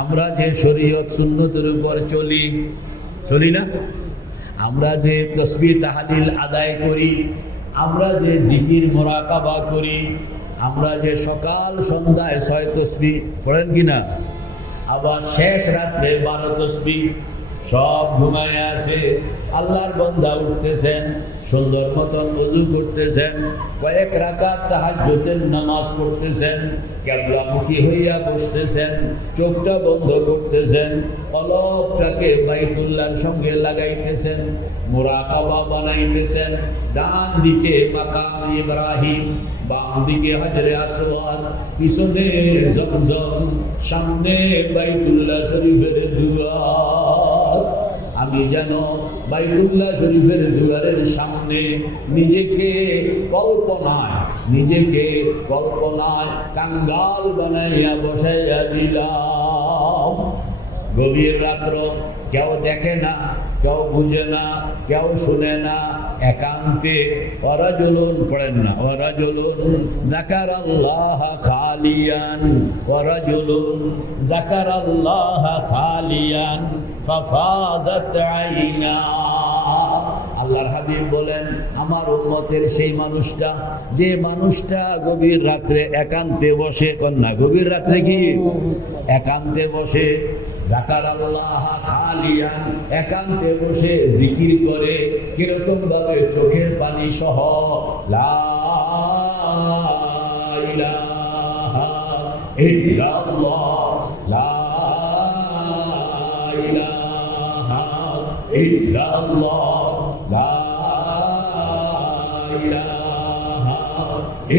আমরা যে শরীয়ত সুন্নতের উপর চলি না, আমরা যে তাসবিহ তাহলিল আদায় করি, আমরা যে জিকির মুরাকাবা করি, আমরা যে সকাল সন্ধ্যায় 6 তাসবিহ পড়েন কিনা, আবার শেষ রাত্রে 12 তাসবিহ, সব ঘুমায় আছে। আল্লাহর বান্দা উঠতেছেন, সুন্দর মতন ওযু করতেছেন, কয়েক রাকাত তাহাজ্জুদের নামাজ পড়তেছেন, কিবলামুখী হইয়া বসতেছেন, চোখটা বন্ধ করতেছেন, কলবটাকে বাইতুল্লাহর সঙ্গে লাগাইতেছেন, মুরাকাবা বানাইতেছেন। ডান দিকে মাকাম ইব্রাহিম, বাম দিকে হাজরে আসওয়াদ, পিছনে জমজম, সামনে বাইতুল্লাহ শরীফের দুয়ার। আমি যেন বাইতুল্লাহ শরীফের দুয়ারের সামনে নিজেকে কল্পনায় কাঙ্গাল বানাইয়া বসাইয়া দিলাম। গভীর রাত্র, কেউ দেখে না, কেউ বুঝে না, কেউ শুনে না, একান্তে ওয়ারাজুলুন পড়েন না, ওয়ারাজুলুন যাকারাল্লাহ খালিয়ান, ওয়ারাজুলুন যাকারাল্লাহ খালিয়ান ফাফাযাত আইনা। আল্লাহর হাবিব বলেন, আমার উম্মতের সেই মানুষটা, যে মানুষটা গভীর রাত্রে একান্তে বসে, কন্যা গভীর রাত্রে কি একান্তে বসে, যাকারাল্লাহ খালিয়ান, একান্তে বসে জিকির করে, কিরকম ভাবে চোখের পানি সহ, লা ইলাহা ইল্লাল্লাহ, লা ইলাহা ইল্লাল্লাহ, লা ইলাহা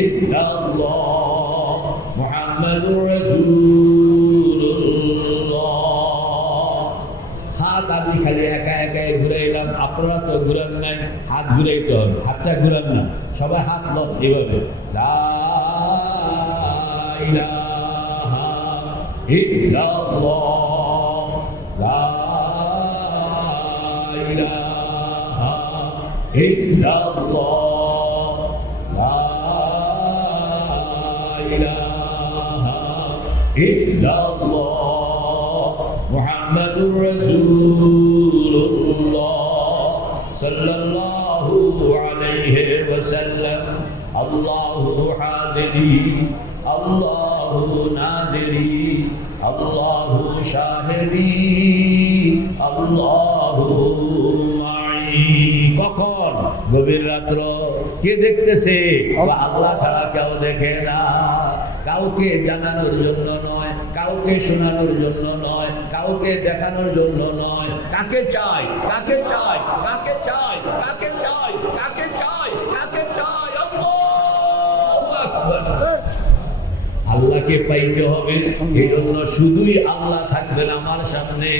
ইল্লাল্লাহ মুহাম্মাদুর রাসূলুল্লাহ। হাত আমি খালি একা একা ঘুরাইলাম, আপনারা তো ঘুরান নাই, হাত ঘুরাইতে হবে, হাতটা ঘুরান না, সবাই হাত লন এভাবে, লা ইলাহা ইল্লাল্লাহ, লা ইলাহা ইল্লাল্লাহ, লা ইলাহা ইল্লাল্লাহ মুহাম্মাদুর রাসূলুল্লাহ সাল্লাল্লাহু আলাইহি ওয়াসাল্লাম। আল্লাহু হাজিরি, আল্লাহু নাজিরি, আল্লাহু শাহিদি, আল্লাহু মাই। কখন? গভীর রাত্র। কে দেখতেছে? আল্লাহ ছাড়া কেউ দেখে না। কাউকে জানানোর জন্য নয়, কাউকে শোনানোর জন্য নয়, কাউকে দেখানোর জন্য নয়। কাকে চাই? কাকে চাই? কাকে চাই? কাকে চাই? কাকে চাই? কাকে চাই? আল্লাহু আকবার। আল্লাহকে পাইতে হবে, এই জন্য শুধুই আল্লাহ থাকবেন আমার সামনে।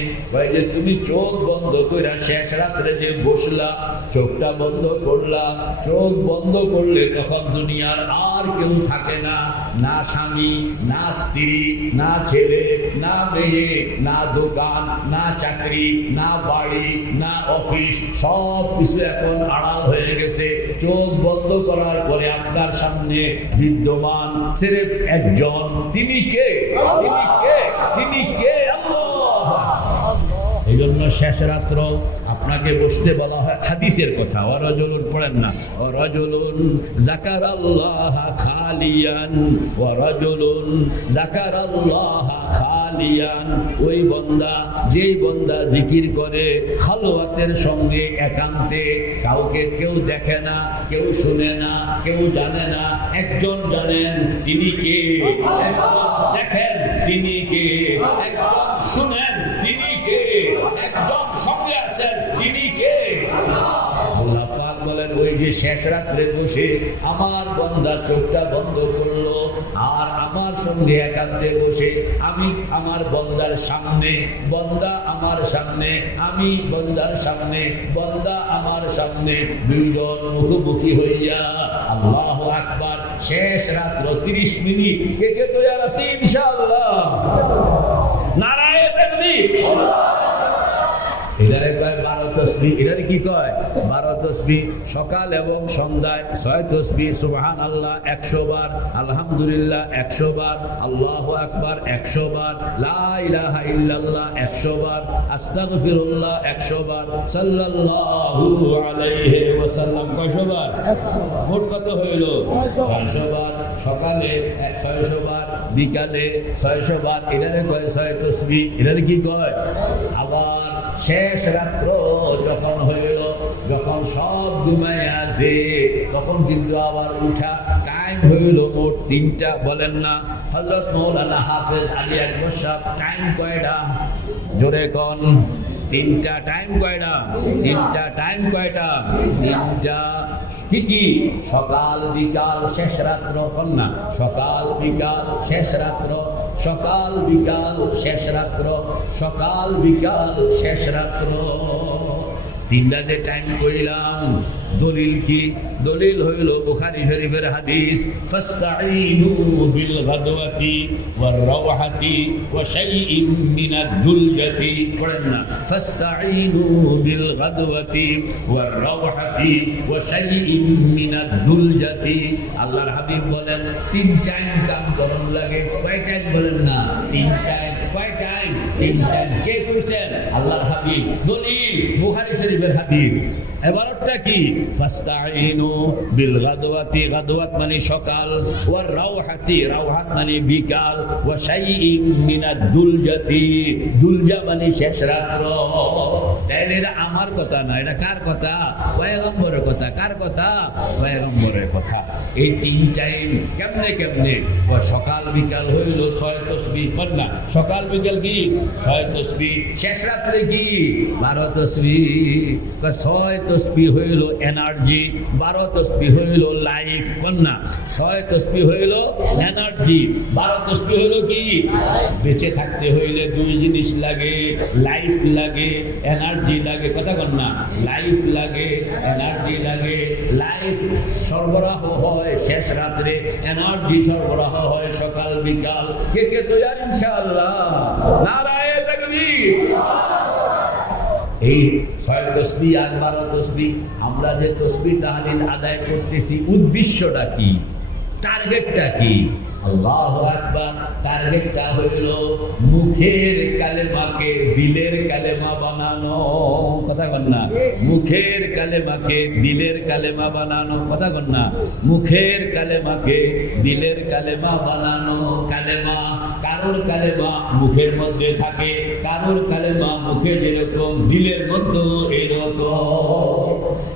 যে তুমি চোখ বন্ধ কইরা শেষ রাত্রে যে বসলা, চোখটা বন্ধ করলা, চোখ বন্ধ করলে তখন দুনিয়ার আর কেউ থাকে না, না স্বামী, না স্ত্রী, না ছেলে, না মেয়ে, না দোকান, না চাকরি, না বাড়ি, না অফিস, সব কিছু এখন আড়াল হয়ে গেছে। চোখ বন্ধ করার পরে আপনার সামনে বিদ্যমান সিরেফ একজন। তিনি কে? তিনি কে? তিনি কে? আল্লাহ। এই জন্য শেষ রাত্র আপনাকে বসতে বলা হয়, হাদিসের কথা। ওয়ারাজুলুন পড়েন না, ওয়ারাজুলুন যাকারাল্লাহ খালিয়ান, ওয়ারাজুলুন যাকারাল্লাহ খালিয়ান। ওই বান্দা, যেই বান্দা জিকির করে খালওয়াতের সঙ্গে, একান্তে, কাউকে কেউ দেখে না, কেউ শুনে না, কেউ জানে না। একজন জানেন তিনি কে, একজন দেখেন তিনি কে, একজন শুনেন তিনি কে, একজন সঙ্গে আছেন তিনি কে। আল্লাহ পাক বলেন, ওই যে শেষ রাত্রে বসে আমার বান্দা চোখটা বন্ধ করলো, আর আমার সঙ্গে একান্তে বসে আমি আমার বান্দার সামনে, বান্দা আমার সামনে, আমি বান্দার সামনে, বান্দা আমার সামনে, দুইজন মুখোমুখি হইয়া আল্লাহু আকবার। শেষ রাত্র 30 মিনিট। কে কে তৈরি আছি ইনশাআল্লাহ? নারায়ে তাকবীর। এটারে কয় 12 তসবিহ, এটার কি কয় 12 তসবিহ। সকাল এবং সন্ধ্যায় 6 তসবিহ, সুবহানাল্লাহ 100 বার, আলহামদুলিল্লাহ 100 বার, আল্লাহু আকবার 100 বার, লা ইলাহা ইল্লাল্লাহ 100 বার, আস্তাগফিরুল্লাহ 100 বার, সাল্লাল্লাহু আলাইহি ওয়াসাল্লাম কয়শো বার? মোট কত হইল? 600 বার। সকালে 600 বার, বিকালে 600 বার, এটারে কয় 6 তসবিহ। এটারে কি কয়? আবার শেষ রাত্র যখন হইল, যখন সব ঘুমায় আছে, তখন কিন্তু আবার উঠা টাইম হইল মোট 3টা। বলেন না হযরত মাওলানা হাফেজ আলী আকবর সাহেব টাইম কয়টা? জোরে কোন। 3টা। টাইম কয়টা? 3টা। টাইম কয়টা? 3টা। কি কি? সকাল বিকাল শেষ রাত্র। কন্যা সকাল বিকাল শেষ রাত্র, সকাল বিকাল শেষ রাত্র, সকাল বিকাল শেষ রাত্র। 3টা যে টাইম কইলাম, দলিল কি? দলিল হইল বুখারী শরীফের হাদিস, ফাস্তাঈনু বিল গাদওয়াতি ওয়ার রাওহাতি ওয়া শাইইন মিনাদ দুলজাতি। পড়েন না, ফাস্তাঈনু বিল গাদওয়াতি ওয়ার রাওহাতি ওয়া শাইইন মিনাদ দুলজাতি। আল্লাহর হাবিব বলেন 3 টাইম কাম করন লাগে। কয় টাইম? বলেন না 3 টাইম। কয় টাইম? 3 টাইম। কে কইছেন? আল্লাহর হাবিব। দলিল বুখারী শরীফের হাদিস। এবারটা কি? ফাস্তাঈনু বিল গাদওয়াতি, গাদওয়াত মানে সকাল, ওয়ার রাওহাতি, রাওহাত মানে বিকাল, ওয়া শাইইন মিনাদ দুলজাতি, দুলজা মানে শেষ রাত্র। তাইলে এটা আমার কথা না, এটা কার কথা? পয়গম্বরের কথা। কার কথা? পয়গম্বরের কথা। এই 3 টাইম কেমনে কেমনে? সকাল বিকাল হইল 6 তসবিহ। না সকাল বিকাল কি? 6 তসবিহ। শেষ রাত্রে কি? 12 তসবিহ। 6 তসবিহ হইল এনার্জি, 12 তসবিহ হইল লাইফ। কন্যা 6 তসবিহ হইল এনার্জি, 12 তসবিহ হইল কি? বেঁচে থাকতে হইলে 2 জিনিস লাগে, লাইফ লাগে, এনার্জি লাগে। কথা কন্যা, লাইফ লাগে, এনার্জি লাগে। লাইফ সরবরাহ হয় শেষ রাত্রে, এনার্জি সরবরাহ হয় সকাল বিকাল। কে কে তৈরি ইনশাআল্লাহ? নারায়ে তাকবীর। এই 6 তসবিহ আর 12 তসবিহ, আমরা যে তসবিহ তাহলিল আদায় করতেছি, উদ্দেশ্যটা কি? টার্গেটটা কি? আল্লাহু আকবার। টার্গেটটা হইল মুখের কালেমাকে দিলের কালেমা বানানো। কথা বল না, মুখের কালেমাকে দিলের কালেমা বানানো। কথা বল না, মুখের কালেমাকে দিলের কালেমা বানানো। কালেমা, কারোর কালেমা মুখের মধ্যে থাকে, কারোর কালেমা মুখে যেরকম দিলের মধ্যে এরকম।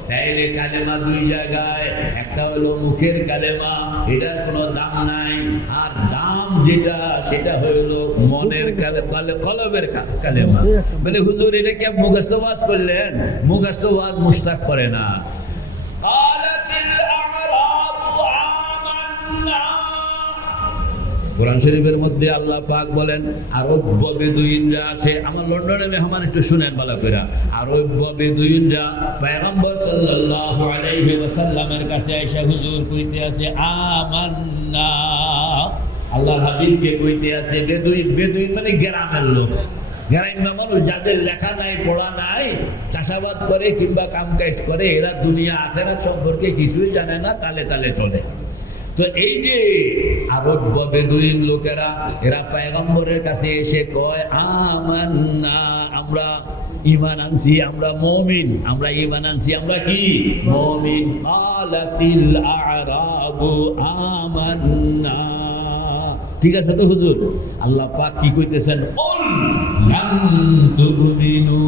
তাইলে কালেমা 2 জায়গায়, একটা হলো মুখের কালেমা, এটার কোনো দাম নাই। আর দাম যেটা, সেটা হলো মনের কলবের কালেমা। বলে হুজুর এটা কি মুখস্থ ওয়াজ করলেন? মুখস্থ ওয়াজ মুস্তাক করে না। কোরআন শরীফের মধ্যে আল্লাহ পাক বলেন, আরব বেদুইনরা আছে। আমার লন্ডনে মেহমান, একটু শুনেন ভালো করে। আরব বেদুইনরা পয়গম্বর সাল্লাল্লাহু আলাইহি ওয়াসাল্লামের কাছে আয়েশা হুজুর কইতে আছে আমান্না। আল্লাহর হাবিবকে কইতে আছে বেদুইন। বেদুইন মানে গ্রামের লোক, গ্রাম্য মানুষ, যাদের লেখা নাই পড়া নাই, চাষাবাদ করে কিংবা কাম কাজ করে, এরা দুনিয়া আখিরাত সম্পর্কে কিছুই জানে না, তালে তালে চলে। তো এই যে আরব বেদুইন লোকেরা, এরা পয়গম্বরের কাছে এসে কয় আমান্না, আমরা ঈমান আনছি, আমরা মুমিন, আমরা ঈমান আনছি, আমরা কি? মুমিন। ক্বালাতিল আ'রাবু আমান্না। ঠিক আছে তো হুজুর? আল্লাহ পাক কি কইতেছেন? কুল লাম তুমিনু।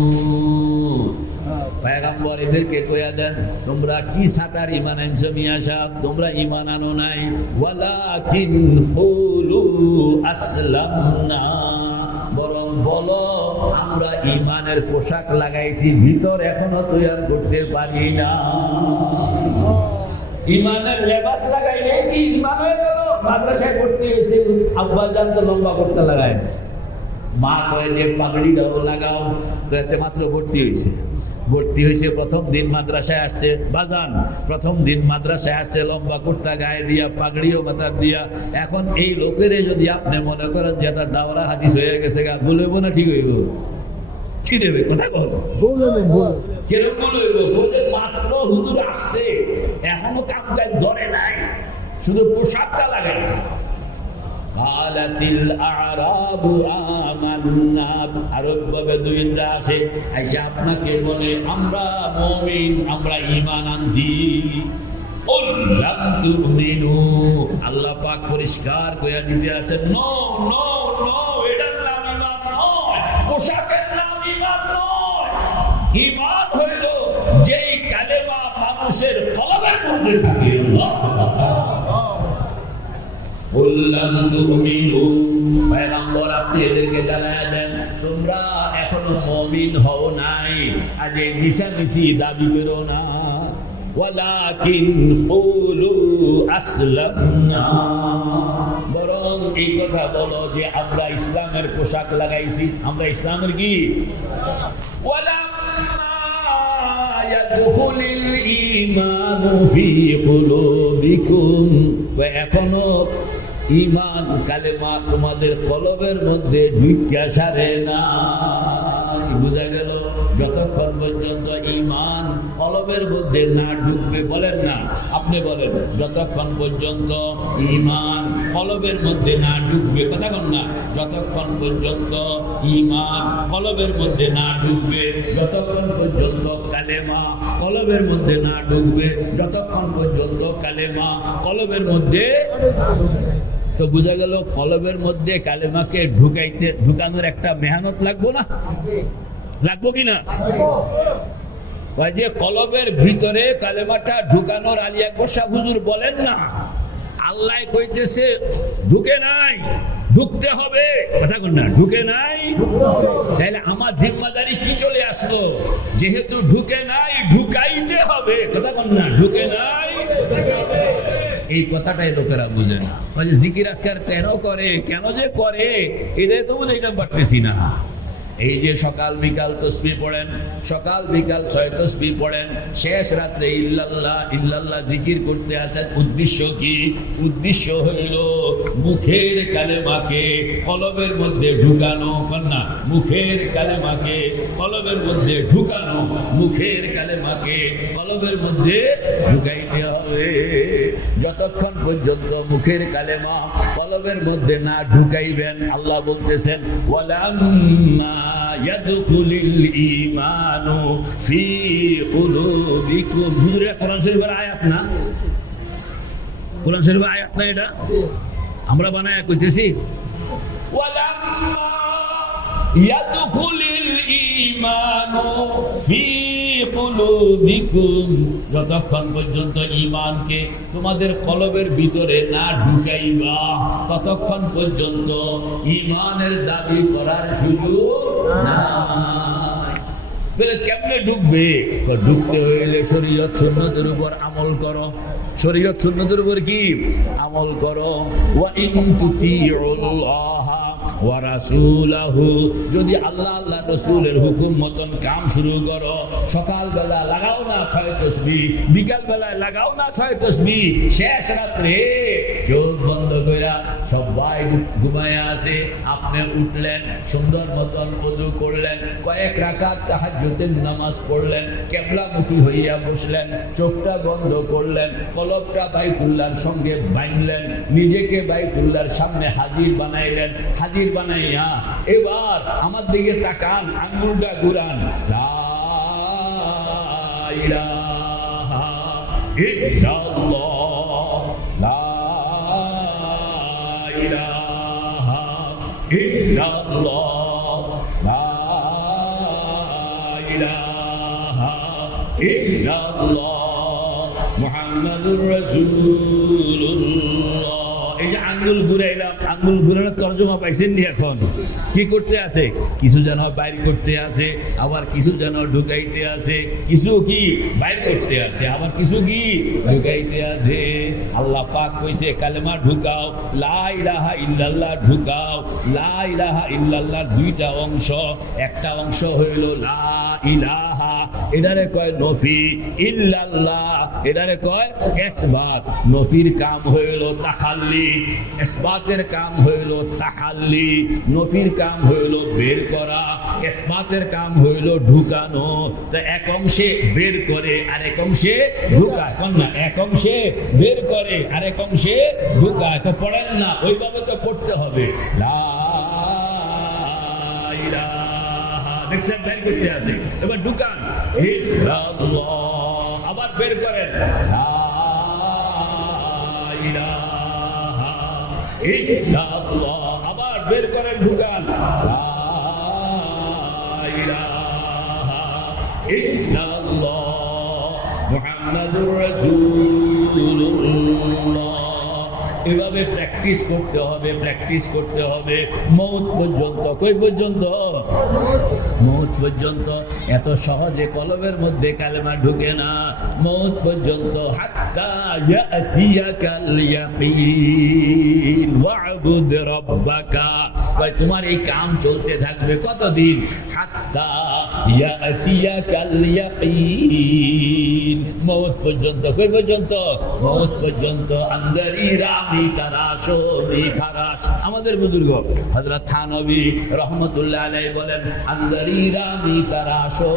পয়গম্বর এদেরকে কইয়া দেন, তোমরা কি সাতার ঈমান আনছো মিয়া সাহেব? তোমরা ঈমান আনো নাই। ওয়ালাকিন কুলু আসলামনা, বরং বলো আমরা ঈমানের পোশাক লাগাইছি, ভিতর এখনো তৈরি করতে পারি না। ঈমানের লেবাস লাগাইলে কি ঈমান হয়ে গেল? মাদ্রাসায় ভর্তি হয়েছে, আব্বা জান তো লম্বা করতে লাগাই দিচ্ছে, মা কয়ে যে পাগড়িটাও লাগাও, তো এতে মাত্র ভর্তি হয়েছে। ভর্তি হয়েছে, প্রথম দিন মাদ্রাসায় আসছে, বাজান প্রথম দিন মাদ্রাসায় আসছে, লম্বা কুর্তা গায়ে দিয়া, পাগড়িও মাথার দিয়া। এখন এই লোকেরে যদি আপনি মনে করেন যে তার দাওরা হাদিস হয়ে গেছে, গা ভুল হইব না ঠিক হইব? কি দেবে কথা বল কিরকম বলবো বলতে মাত্র হুজুর আসছে এখনো কাম কাজ ধরে নাই শুধু পোশাকটা লাগাইছে কালাতিল আরাবু আমান্না আরব বেদুইনরা আসে আইসা আপনাকে বলে আমরা মুমিন আমরা ঈমান আনছি লাম তুমিনু আল্লাহ পাক পরিষ্কার কইয়া দিতে আছেন নো নো নো এটার নাম ঈমান নয় পোশাকের নাম ঈমান নয় ঈমান হইল যেই কালেমা মানুষের কলবের মধ্যে থাকে বললাম তুমিনু পয়গম্বর আপনি এদেরকে জানায়া দেন তোমরা এখনো মুমিন হও নাই আজ এই মিশামিশি দাবি করো না ওয়ালাকিন কুলু আসলামনা বরং এই কথা বলো যে আমরা ইসলামের পোশাক লাগাইছি আমরা ইসলামের কি ইয়াদখুলুল ঈমানু ফি কুলুবিকুম এখনো ঈমান কালেমা তোমাদের কলবের মধ্যে ঢুকে সারে না বুঝা গেল যতক্ষণ পর্যন্ত ঈমান কলবের মধ্যে না ঢুকবে বলেন না আপনি বলেন যতক্ষণ পর্যন্ত ঈমান কলবের মধ্যে না ঢুকবে কথা বল না যতক্ষণ পর্যন্ত ঈমান কলবের মধ্যে না ঢুকবে যতক্ষণ পর্যন্ত কালেমা কলবের মধ্যে না ঢুকবে যতক্ষণ পর্যন্ত কালেমা কলবের মধ্যে তো বুঝা গেল কলবের মধ্যে কালেমাকে ঢুকানোর একটা মেহনত লাগবো না লাগবো কিনা যে কলবের ভিতরে কালেমাটা ঢুকানোর আলী আকবর শাহ হুজুর বলেন না আল্লাহ কইতেছে ঢুকে নাই ঢুকতে হবে কথা কোন না ঢুকে নাই তাহলে আমার জিম্মাদারি কি চলে আসলো যেহেতু ঢুকে নাই ঢুকাইতে হবে কথা কোন না ঢুকে নাই এই কথাটাই লোকেরা বুঝে না জিকির আজকার কেন করে কেন যে করে এটাই তো বুঝাইতে পারতেছি না এই যে সকাল বিকাল তসবিহ পড়েন সকাল বিকাল 6 তসবিহ পড়েন শেষ রাত্রে ইল্লাল্লাহ ইল্লাল্লাহ জিকির করতে আসেন উদ্দেশ্য কি উদ্দেশ্য হইল মুখের কালেমাকে কলবের মধ্যে ঢুকানো কন্যা মুখের কালেমাকে কলবের মধ্যে ঢুকানো মুখের কালেমাকে কলবের মধ্যে ঢুকাইতে হবে যতক্ষণ পর্যন্ত মুখের কালেমা কলবের মধ্যে না ঢুকাইবেন আল্লাহ বলতেছেন ওয়ালাম্মা ইয়াদখুলুল ঈমানু ফি কুলুবিকুম হুজুরে কোরআন শরীফের আয়াত না কোরআন শরীফের আয়াত না এটা আমরা বানায়া কইতেছি ওয়ালাম্মা ইয়াদখুলুল ঈমানু ফি কুলুবিকুম যতক্ষণ পর্যন্ত ঈমানকে তোমাদের কলবের ভিতরে না ঢুকাইবা ততক্ষণ পর্যন্ত ঈমানের দাবি করার সুযোগ নাই বলে কেমনে ঢুকবে ঢুকতে হইলে শরীয়ত সুন্নতের উপর আমল করো শরীয়ত সুন্নতের উপর কি আমল করো ওয়া ইন তুতিউল্লাহ ওয়া রাসূলাহু যদি আল্লাহ আল্লাহ রাসূলের হুকুম মতন কাম শুরু করো সকালবেলা লাগাও না 6 তাসবিহ বিকালবেলা লাগাও না 6 তাসবিহ শেষ রাতে চোখ বন্ধ কইরা সবাই ঘুমায়া আছে আপনি উঠলেন সুন্দর মতন ওযু করলেন কয়েক রাকাত তাহাজ্জুদের নামাজ পড়লেন কিবলামুখী হইয়া বসলেন চোখটা বন্ধ করলেন কলবটা বাইতুল্লাহর সঙ্গে বাঁধলেন নিজেকে বাইতুল্লাহর সামনে হাজির বানাইলেন হাজির বানাইয়া এবার আমার দিকে তাকান আঙ্গুলটা ঘুরান লা ইলাহা ইল্লাল্লাহ লা ইলাহা ইল্লাল্লাহ লা ইলাহা ইল্লাল্লাহ মুহাম্মাদুর রাসূলুল্লাহ এই যে আঙ্গুল ঘুরাইলাম আঙ্গুল ঘুরানোর তর্জমা পাইছেন নি এখন কি করতে আছে কিছু যেন বাইর করতে আছে আবার কিছু যেন ঢুকাইতে আছে কিছু কি বাইর করতে আছে আবার কিছু কি ঢুকাইতে আছে আল্লাহ পাক কইছে কালেমা ঢুকাও লা ইলাহা ইল্লাল্লাহ ঢুকাও লা ইলাহা ইল্লাল্লাহর দুইটা অংশ একটা অংশ হইল লা ইলাহা ইলাহা এটারে কয় নফি, ইল্লাল্লাহ এটারে কয় ইসবাত। নফির কাম হইল তাখাল্লি, ইসবাতের কাম হইল তাহাল্লি। নফির কাম হইল বের করা, ইসবাতের কাম হইল ঢুকানো। তো এক অংশে বের করে আরেক অংশে ঢুকায়, কোন না এক অংশে বের করে আরেক অংশে ঢুকায়। তো পড়েন না, ওইভাবে তো পড়তে হবে। লা ইলাহা, দেখছেন বের করতে আছে, এবার ঢুকান ইল্লাল্লাহ, আবার বের করেন লা ইলাহা ইল্লাল্লাহ, আবার বের করেন ঢুকান লা ইলাহা ইল্লাল্লাহ মুহাম্মাদুর রাসূলুল্লাহ। এভাবে প্র্যাকটিস করতে হবে, প্র্যাকটিস করতে হবে মৌত পর্যন্ত। কই পর্যন্ত? মৌত পর্যন্ত। এত সহজে কলমের মধ্যে কালেমা ঢুকে না, মৌত পর্যন্ত। হাত্তা ইয়াতিয়াকাল ইয়াকিন ওয়া'বুদ রাব্বাকা, ভাই তোমার এই কাম চলতে থাকবে কতদিন? হাত্তা ইয়াতিয়াকাল ইয়াকিন, মৌত পর্যন্ত। কই পর্যন্ত? মৌত পর্যন্ত। আন্দারি রামি তারাশো খারাস। আমাদের বুজুর্গ হযরত থানবী রহমতুল্লাহ আলাইহি বলেন, আন্দারি রামি তারাশো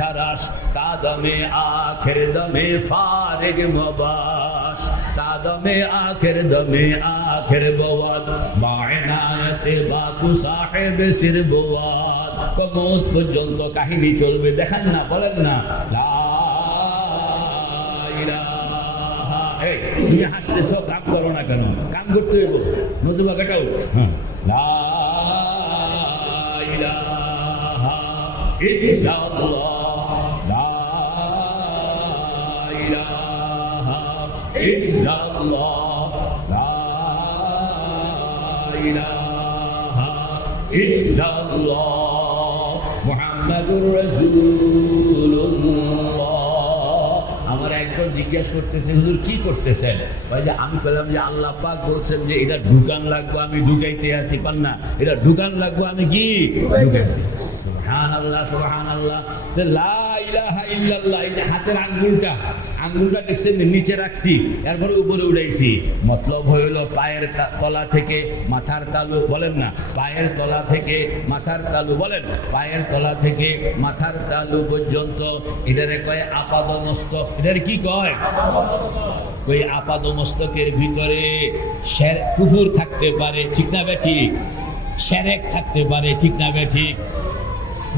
খারাস, কাদমে আখির দমে ফারিগ মবাস, কাদমে আখির দমে আখির বওয়াদ, মায়নাতে বাতু সাহেব সির বওয়াদ। মৌত পর্যন্ত কাহিনী চলবে। দেখেন না, বলেন না লা ইলাহা। এই তুমি হাসতেছো, কাম করো না কেন? কাম করতে হইব, নতুবা কাটাও। লা ইলাহা ইল্লাল্লাহ, লা ইলাহা ইল্লাল্লাহ, লা ইলাহা ইল্লাল্লাহ মুহাম্মাদুর রাসূলুল্লাহ। আমার একজন জিজ্ঞাসা করতেছে, হুজুর কি করতেছেন? ভাই যে আমি বললাম যে আল্লাহ পাক বলছেন যে এটা ঢুকান লাগবো, আমি ঢুকাইতে আসি। পান না, এটা ঢুকান লাগবো, আমি কি ঢুকাইতে। সুবহানাল্লাহ, সুবহানাল্লাহ। লা ইলাহা ইল্লাল্লাহ, এই যে হাতের আঙ্গুলটা, আঙ্গুলটা দেখছেন নিচে রাখছি, এরপরে উপরে উঠাইছি। মতলব হইল পায়ের তলা থেকে মাথার তালু, বলেন না পায়ের তলা থেকে মাথার তালু, বলেন পায়ের তলা থেকে মাথার তালু পর্যন্ত। এটারে কয় আপাদমস্তক। এটারে কি কয়? ওই আপাদমস্তকের ভিতরে কুফুর থাকতে পারে, ঠিক না বেঠিক? শিরক থাকতে পারে, ঠিক না বেঠিক?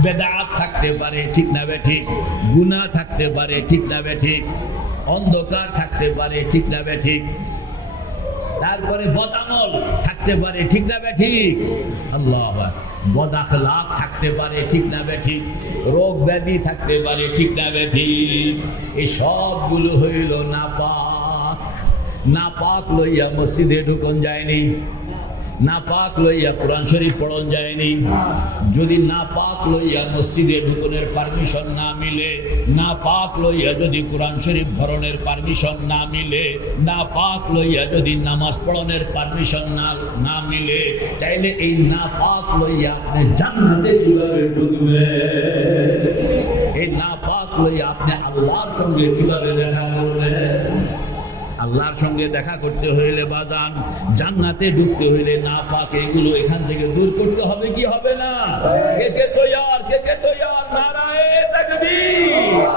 বেদাত থাকতে পারে, ঠিক না বেঠিক? গুনাহ থাকতে পারে, ঠিক না বেঠিক? অন্ধকার থাকতে পারে, ঠিক না বেঠিক? তারপরে বদামল থাকতে পারে, ঠিক না বেঠিক? আল্লাহ। বদাখলাক থাকতে পারে, ঠিক না বেঠিক? রোগ ব্যাধি থাকতে পারে, ঠিক না বেঠিক? এই সবগুলো হইল নাপাক। নাপাক লইয়া মসজিদে ঢুকন যায়নি, নাপাক লইয়া কোরআন শরীফ পড়ন যায়নি। যদি নাপাক লইয়া মসজিদে ঢুকনের পারমিশন না মিলে, নাপাক লইয়া যদি কোরআন শরীফ ধরনের পারমিশন না মিলে, নাপাক লইয়া যদি নামাজ পড়নের পারমিশন না মিলে, তাইলে এই নাপাক লইয়া আপনি জান্নাতে কিভাবে ঢুকবেন? এই নাপাক লইয়া আপনি আল্লাহর সঙ্গে কিভাবে দেখা করবেন? আল্লাহর সঙ্গে দেখা করতে হইলে বাজান, জান্নাতে ঢুকতে হইলে নাপাক এগুলো এখান থেকে দূর করতে হবে, কি হবে না? কে কে তৈয়ার? কে কে তৈয়ার? নারায়ে তাকবীর।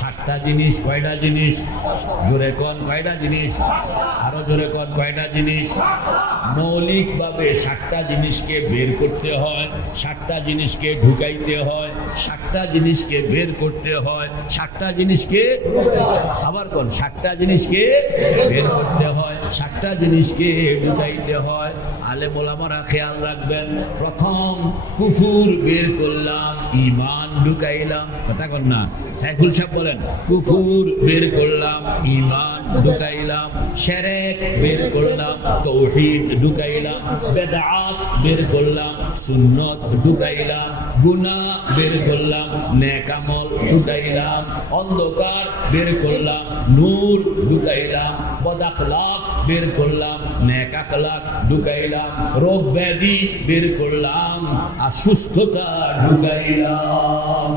7টা জিনিস। কয়টা জিনিস? জোরে কোন কয়টা জিনিস? আরো জোরে কোন কয়টা জিনিস? মৌলিকভাবে 7টা জিনিসকে বের করতে হয়, 7টা জিনিসকে ঢুকাইতে হয়, 7টা জিনিসকে বের করতে হয়, 7টা জিনিসকে আবার কোন 7টা জিনিসকে বের করতে হয়, 7টা জিনিসকে ঢুকাইতে হয়। আলেম ওলামারা খেয়াল রাখবেন, প্রথম কুফুর বের করলাম, ঈমান ঢুকাইলাম। কথা কন না, সাইফুল সাহেব বলেন, কুফুর বের করলাম, ঈমান ঢুকাইলাম, শিরক বের করলাম, তাওহীদ ঢুকাইলাম, বেদাত বের করলাম, সুন্নত ঢুকাইলাম, গুনাহ বের করলাম, নেক আমল ঢুকাইলাম, অন্ধকার বের করলাম, নূর ঢুকাইলাম, বদ আখলাক বের করলাম, নেক আখলাক ঢুকাইলাম, রোগ ব্যাধি বের করলাম, আর সুস্থতা ঢুকাইলাম।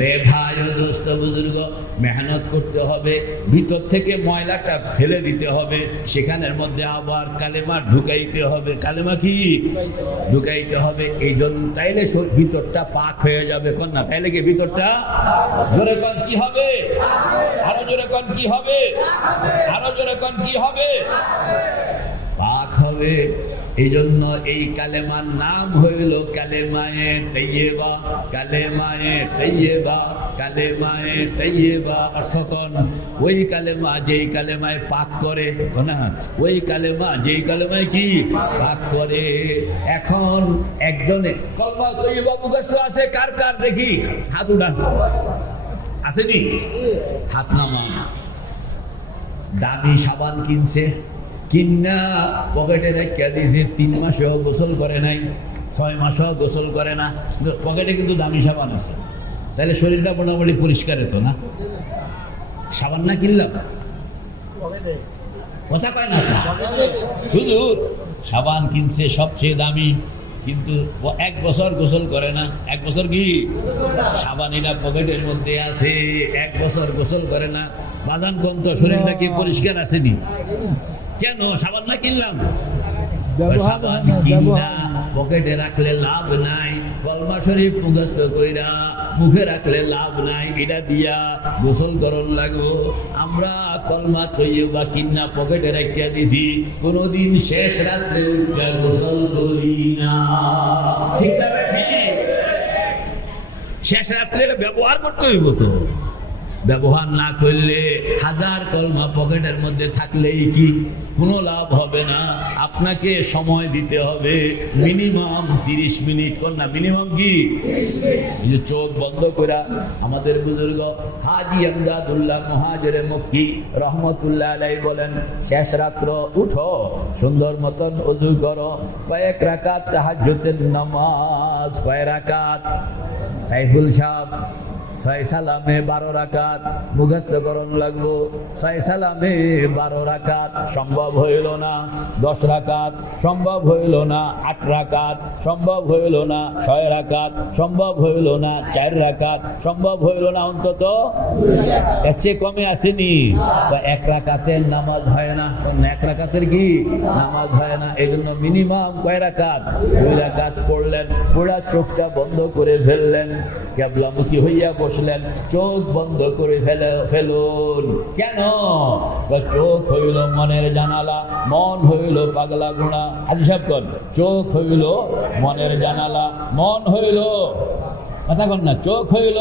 রে ভাই ও দোস্ত বুজুর্গ, মেহনত করতে হবে, ভিতর থেকে ময়লাটা ফেলে দিতে হবে, সেখানের মধ্যে আবার কালেমা ঢুকাইতে হবে। কালেমা কি ঢুকাইতে হবে? এই জন্য তাইলে ভিতরটা পাক হয়ে যাবে। কোন না তাইলে কি ভিতরটা, জোরে কোন কি হবে? আরো জোরে কোন কি হবে? আরো জোরে কোন কি হবে? পাক হবে। এই জন্য এই কালেমার নাম হইল কালেমায়ে তাইয়্যিবা। কালেমায়ে তাইয়্যিবা, কালেমায়ে তাইয়্যিবা অর্থ কোন? ওই কালেমা যেই কালেমায় পাক করে, না ওই কালেমা যেই কালেমায় কি পাক করে। এখন একজনে কলমা তাইয়্যিবা মুখস্থ আছে কার কার দেখি? হাত উঠান। আসেনি? হাত নামান। দামি সাবান কিনছে, কিনা পকেটে রেখে দিয়েছে, 3 মাসেও গোসল করে নাই, 6 মাসেও গোসল করে না, পকেটে কিন্তু দামি সাবান আছে। তাহলে শরীরটা মোটামুটি পরিষ্কার হতো না? সাবান না কিনলাম, কথা কয় না শুধু সাবান কিনছে সবচেয়ে দামি, কিন্তু 1 বছর গোসল করে না। 1 বছর কি সাবান এটা পকেটের মধ্যে আছে, 1 বছর গোসল করে না। বাদান কোন তো শরীরটা কি পরিষ্কার আসেনি? কেন সাবান না কিনলাম? সাবান কিনা পকেটে রাখলে লাভ নাই, কলমা শরীফ মুখস্থ কইরা মুখে রাখলে লাভ নাই, এটা দিয়া গোসল করন লাগবো। আমরা কলমা তাইয়্যিবা কিনা পকেটে রাখিয়া দিছি, কোনদিন শেষ রাত্রে উঠা গোসল করি না। ঠিক আছে? ঠিক, শেষ রাত্রে ব্যবহার করতে হইব তো। ব্যবহার না করলে 1000 কলমা পকেটের মধ্যে থাকলেই কি কোনো লাভ হবে না। আপনাকে সময় দিতে হবে মিনিমাম 30 মিনিট। কোন না মিনিমাম কি? এই যে চোখ বন্ধ করে আমাদের বুজুর্গ হাজী আমদাদুল্লাহ মুহাজিরে মক্কি রহমতুল্লাহ আলাইহি বলেন, শেষ রাত্র উঠো, সুন্দর মতন ওযু করো, কয়েক রাকাত তাহাজ্জুদের নামাজ। কয় রাকাত? সাইফুল সাহেব 6 সালামে 12 রাকাত মুখস্থ করণ লাগবো। 6 সালামে 12 রাকাত সম্ভব হইল না, 10 রাকাত সম্ভব হইল না, 8 রাকাত সম্ভব হইল না, 6 রাকাত সম্ভব হইল না, 4 রাকাত সম্ভব হইল না, অন্তত এর চেয়ে কমে আসেনি। 1 রাকাতের নামাজ হয় না, 1 রাকাতের কি নামাজ হয় না। এই জন্য মিনিমাম কয় রাকাত? 2 রাকাত পড়লেন, পুরা চোখটা বন্ধ করে ফেললেন, কেবলামুখী হইয়া বসলেন, চোখ বন্ধ করে ফেলুন। কেন? চোখ হইল মনের জানালা, মন হইল পাগলা ঘোড়া। হাজী সাহেব কোন? চোখ হইল মনের জানালা, মন হইল, কথা কন না, চোখ হইল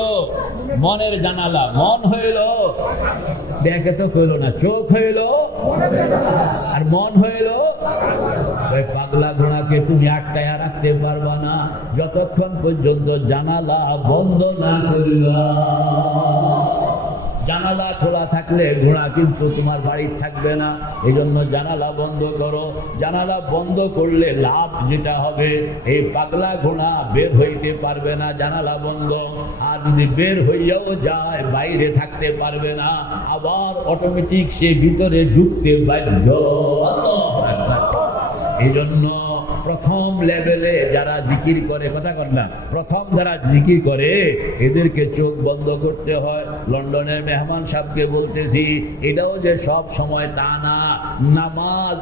মনের জানালা, মন হইল, দেখে তো কইল না, চোখ হইল আর মন হইল। ওই পাগলা ঘোড়াকে তুমি আটকায়া রাখতে পারবা না যতক্ষণ পর্যন্ত জানালা বন্ধ না করবা। জানালা খোলা থাকলে ঘোড়া কিন্তু তোমার বাড়ির থাকবে না। এই জন্য জানালা বন্ধ করো। জানালা বন্ধ করলে লাভ যেটা হবে, এই পাগলা ঘোড়া বের হইতে পারবে না, জানালা বন্ধ। আর যদি বের হইয়াও যায় বাইরে থাকতে পারবে না, আবার অটোমেটিক সে ভিতরে ঢুকতে বাধ্য। এই জন্য প্রথম লেভেলে যারা জিকির করে, কথা কর না, প্রথম যারা জিকির করে এদেরকে চোখ বন্ধ করতে হয়। লন্ডনের মেহমান সাহেবকে বলতেছি, এটাও যে সব সময় তা না। নামাজ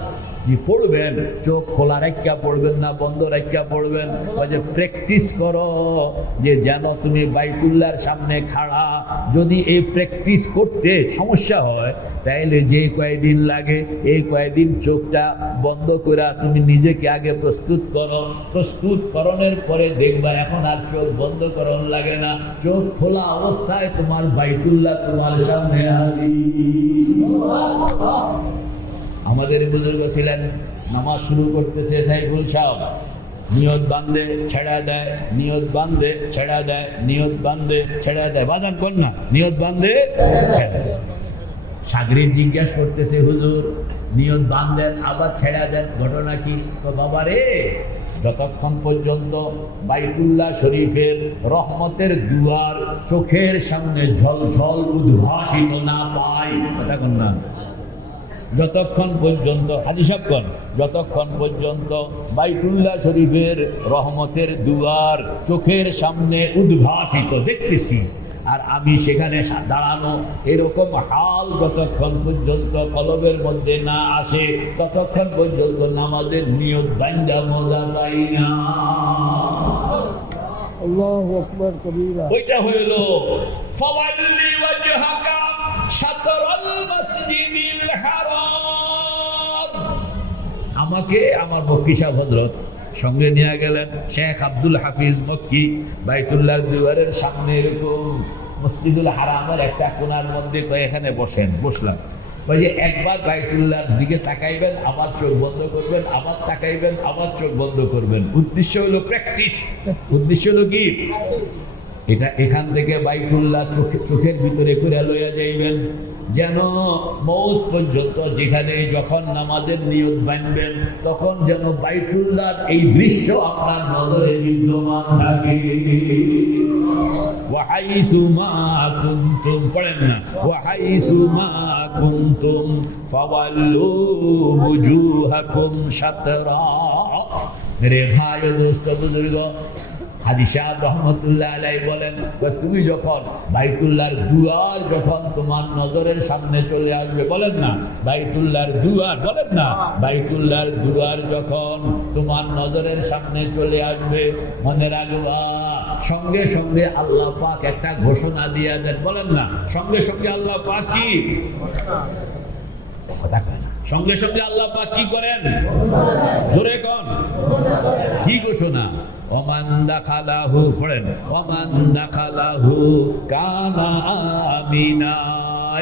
পড়বেন চোখ খোলা রাখা পড়বেন না, বন্ধ রাখা পড়বেন। ওই যে প্র্যাকটিস করো যে যেন তুমি বাইতুল্লাহর সামনে খাড়া। যদি এই প্র্যাকটিস করতে সমস্যা হয় তাইলে যে কয়েকদিন লাগে এই কয়েকদিন চোখটা বন্ধ করে তুমি নিজেকে আগে প্রস্তুত করো। প্রস্তুত করণের পরে দেখবা এখন আর চোখ বন্ধ করণ লাগে না, চোখ খোলা অবস্থায় তোমার বাইতুল্লাহ তোমার সামনে হাজির। আমাদের বুজুর্গ ছিলেন, নামাজ শুরু করতেছে সাইফুল সাহেব, নিয়ত বান্ধে ছেড়া দেয়, নিয়ত বান্ধে ছেড়া দেয়, নিয়ত বান্ধে ছেড়া দেয়। বাজান কর না, নিয়ত বান্ধে ছেড়া দেয়। সাগরিদ জিজ্ঞাসা করতেছে, হুজুর নিয়ত বাঁধেন আবার ছেড়া দেন, ঘটনা কি? তো বাবা রে, যতক্ষণ পর্যন্ত বাইতুল্লাহ শরীফের রহমতের দুয়ার চোখের সামনে ঝলঝল উদ্ভাসিত না পাই, কথা কোন না, যতক্ষণ পর্যন্ত হাদিসাবগণ, যতক্ষণ পর্যন্ত বাইতুল্লাহ শরীফের রহমতের দুয়ার চোখের সামনে উদ্ভাসিত দেখতেছি আর আমি সেখানে দাঁড়ানো, এরকম হাল যতক্ষণ পর্যন্ত কলবের মধ্যে না আসে ততক্ষণ পর্যন্ত নামাজের নিয়ত বান্দা মজা পাই না। আল্লাহু আকবার কবীরা। ওইটা হইল ফাওয়াল্লি ওয়াজহাকা শাতরাল মাসজিদিল হারাম। আমাকে আমার মক্কি সাহেব হযরত সঙ্গে নিয়ে গেলেন, শেখ আব্দুল হাফিজ মক্কি, বাইতুল্লাহর দুয়ারের সামনে এরকম মসজিদুল হারামের একটা কোণার মধ্যে এখানে বসেন। বসলাম, ওই যে একবার বাইতুল্লাহর দিকে তাকাইবেন, আবার চোখ বন্ধ করবেন, আবার তাকাইবেন, আবার চোখ বন্ধ করবেন। উদ্দেশ্য হলো প্র্যাকটিস। উদ্দেশ্য হলো কি? এটা এখান থেকে বাইতুল্লাহ চোখের ভিতরে করে লইয়া যাইবেন, যেন মৌত পর্যন্ত যেখানে যখন নামাজের নিয়ত বাঁধবেন তখন যেন বাইতুল্লাহর এই দৃশ্য আপনার নজরে বিদ্যমান থাকে। ওয়াহাইসু মা কুনতুম, পড়েন না, ওয়াহাইসু মা কুনতুম ফাওয়াল্লু বুজুহাকুম শাতরা। মেরে ভাই ও দোস্ত বুজুর্গ, হাজী সাহেব রহমতুল্লাহ আলাইহি বলেন, তুমি যখন বাইতুল্লাহর দুয়ার যখন তোমার নজরের সামনে চলে আসবে, বলেন না বাইতুল্লাহর দুয়ার, বলেন না বাইতুল্লাহর দুয়ার যখন তোমার নজরের সামনে চলে আসবে, মনে রাখবা সঙ্গে সঙ্গে আল্লাহ পাক একটা ঘোষণা দিয়ে দেন, বলেন না সঙ্গে সঙ্গে আল্লাহ পাক কি কথা কয় না, সঙ্গে সঙ্গে আল্লাহ পাক কি করেন? জোরে কোন কি ঘোষণা? ওমান দাখালাহু, পড়েন, ওমান দাখালাহু কানা আমিনা।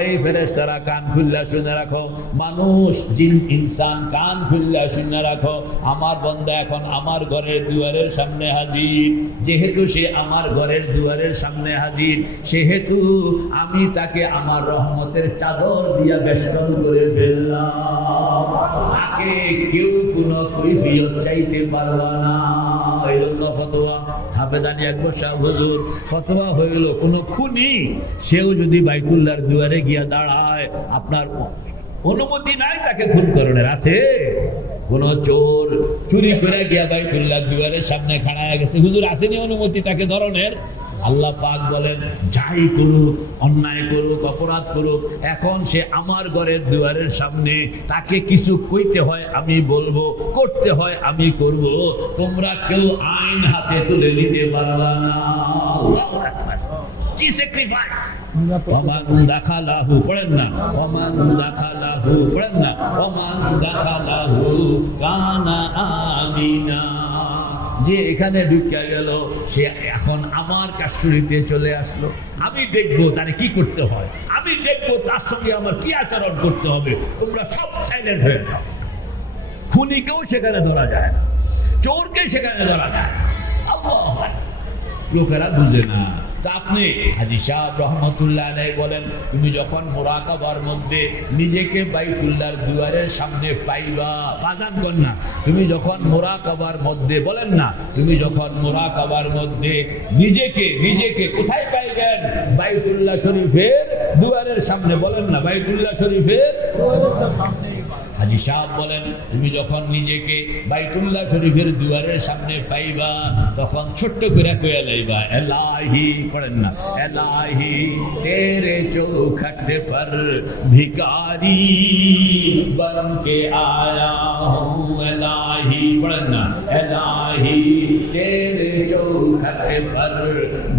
এই ফেরেশতারা কান খুললা শুনে রাখো, মানুষ জিন ইনসান কান খুললা শুনে রাখো, আমার বান্দা এখন আমার ঘরের দুয়ারের সামনে হাজির। যেহেতু সে আমার ঘরের দুয়ারের সামনে হাজির, সেহেতু আমি তাকে আমার রহমতের চাদর দিয়া বেষ্টন করে ফেললাম। তাকে কেউ কোনো কৈফিয়ত চাইতে পারবা না। এই জন্য ফতোয়া হাফেজানি আকবর সাহেব হুজুর ফতোয়া হইল, কোনো খুনি সেও যদি বাইতুল্লাহর দুয়ারে গিয়া দাঁড়ায়, আপনার অনুমতি নাই তাকে খুন করণের, আছে? কোন চোর চুরি করে গিয়া বাইতুল্লাহর দুয়ারের সামনে খাড়ায় গেছে, হুজুর আসেনি অনুমতি তাকে ধরনের? আল্লাহ পাক বলেন, যাই করুক, অন্যায় করুক, অপরাধ করুক, এখন সে আমার ঘরের দুয়ারের সামনে, তাকে কিছু কইতে হয় আমি বলবো, করতে হয় আমি করব, তোমরা কেউ আইন হাতে তুলে নিতে পারবা না। আল্লাহু আকবার, কি স্যাক্রিফাইস! ওমান দাখালাহু, পড়েন না, ওমান দাখালাহু, পড়েন না, ওমান দাখালাহু কানা আমিনা। যে এখানে ঢুকে গেল সে এখন আমার কাস্টডিতে চলে আসলো, আমি দেখবো তারে কি করতে হয়, আমি দেখবো তার সঙ্গে আমার কি আচরণ করতে হবে। তোমরা সব সাইলেন্ট হয়ে যাও। খুনিকেও সেখানে ধরা যায় না, চোরকে সেখানে ধরা যায় না। আল্লাহু আকবার। লোকেরা বুঝে না। তা আপনি হাজী সাহেব রহমতুল্লাহ আলাইহি বলেন, তুমি যখন মুরাকাবার মধ্যে নিজেকে বাইতুল্লাহর দুয়ারের সামনে পাইবা, বাজান কন্যা, তুমি যখন মুরাকাবার মধ্যে, বলেন না, তুমি যখন মুরাকাবার মধ্যে নিজেকে কোথায় পাইবেন? বাইতুল্লাহ শরীফের দুয়ারের সামনে, বলেন না বাইতুল্লাহ শরীফের। হাজী সাহেব বলেন, তুমি যখন নিজেকে বাইতুল্লাহ শরীফের দুয়ারের সামনে পাইবা, তখন ছোট্ট করে কইয়া লাইবা, এলাহি, পড়েন না, এলাহি তেরে চৌখট পর ভিকারি বনকে আয়া হুঁ, এলাহি, পড়েন না, এলাহি তেরে চৌখট পর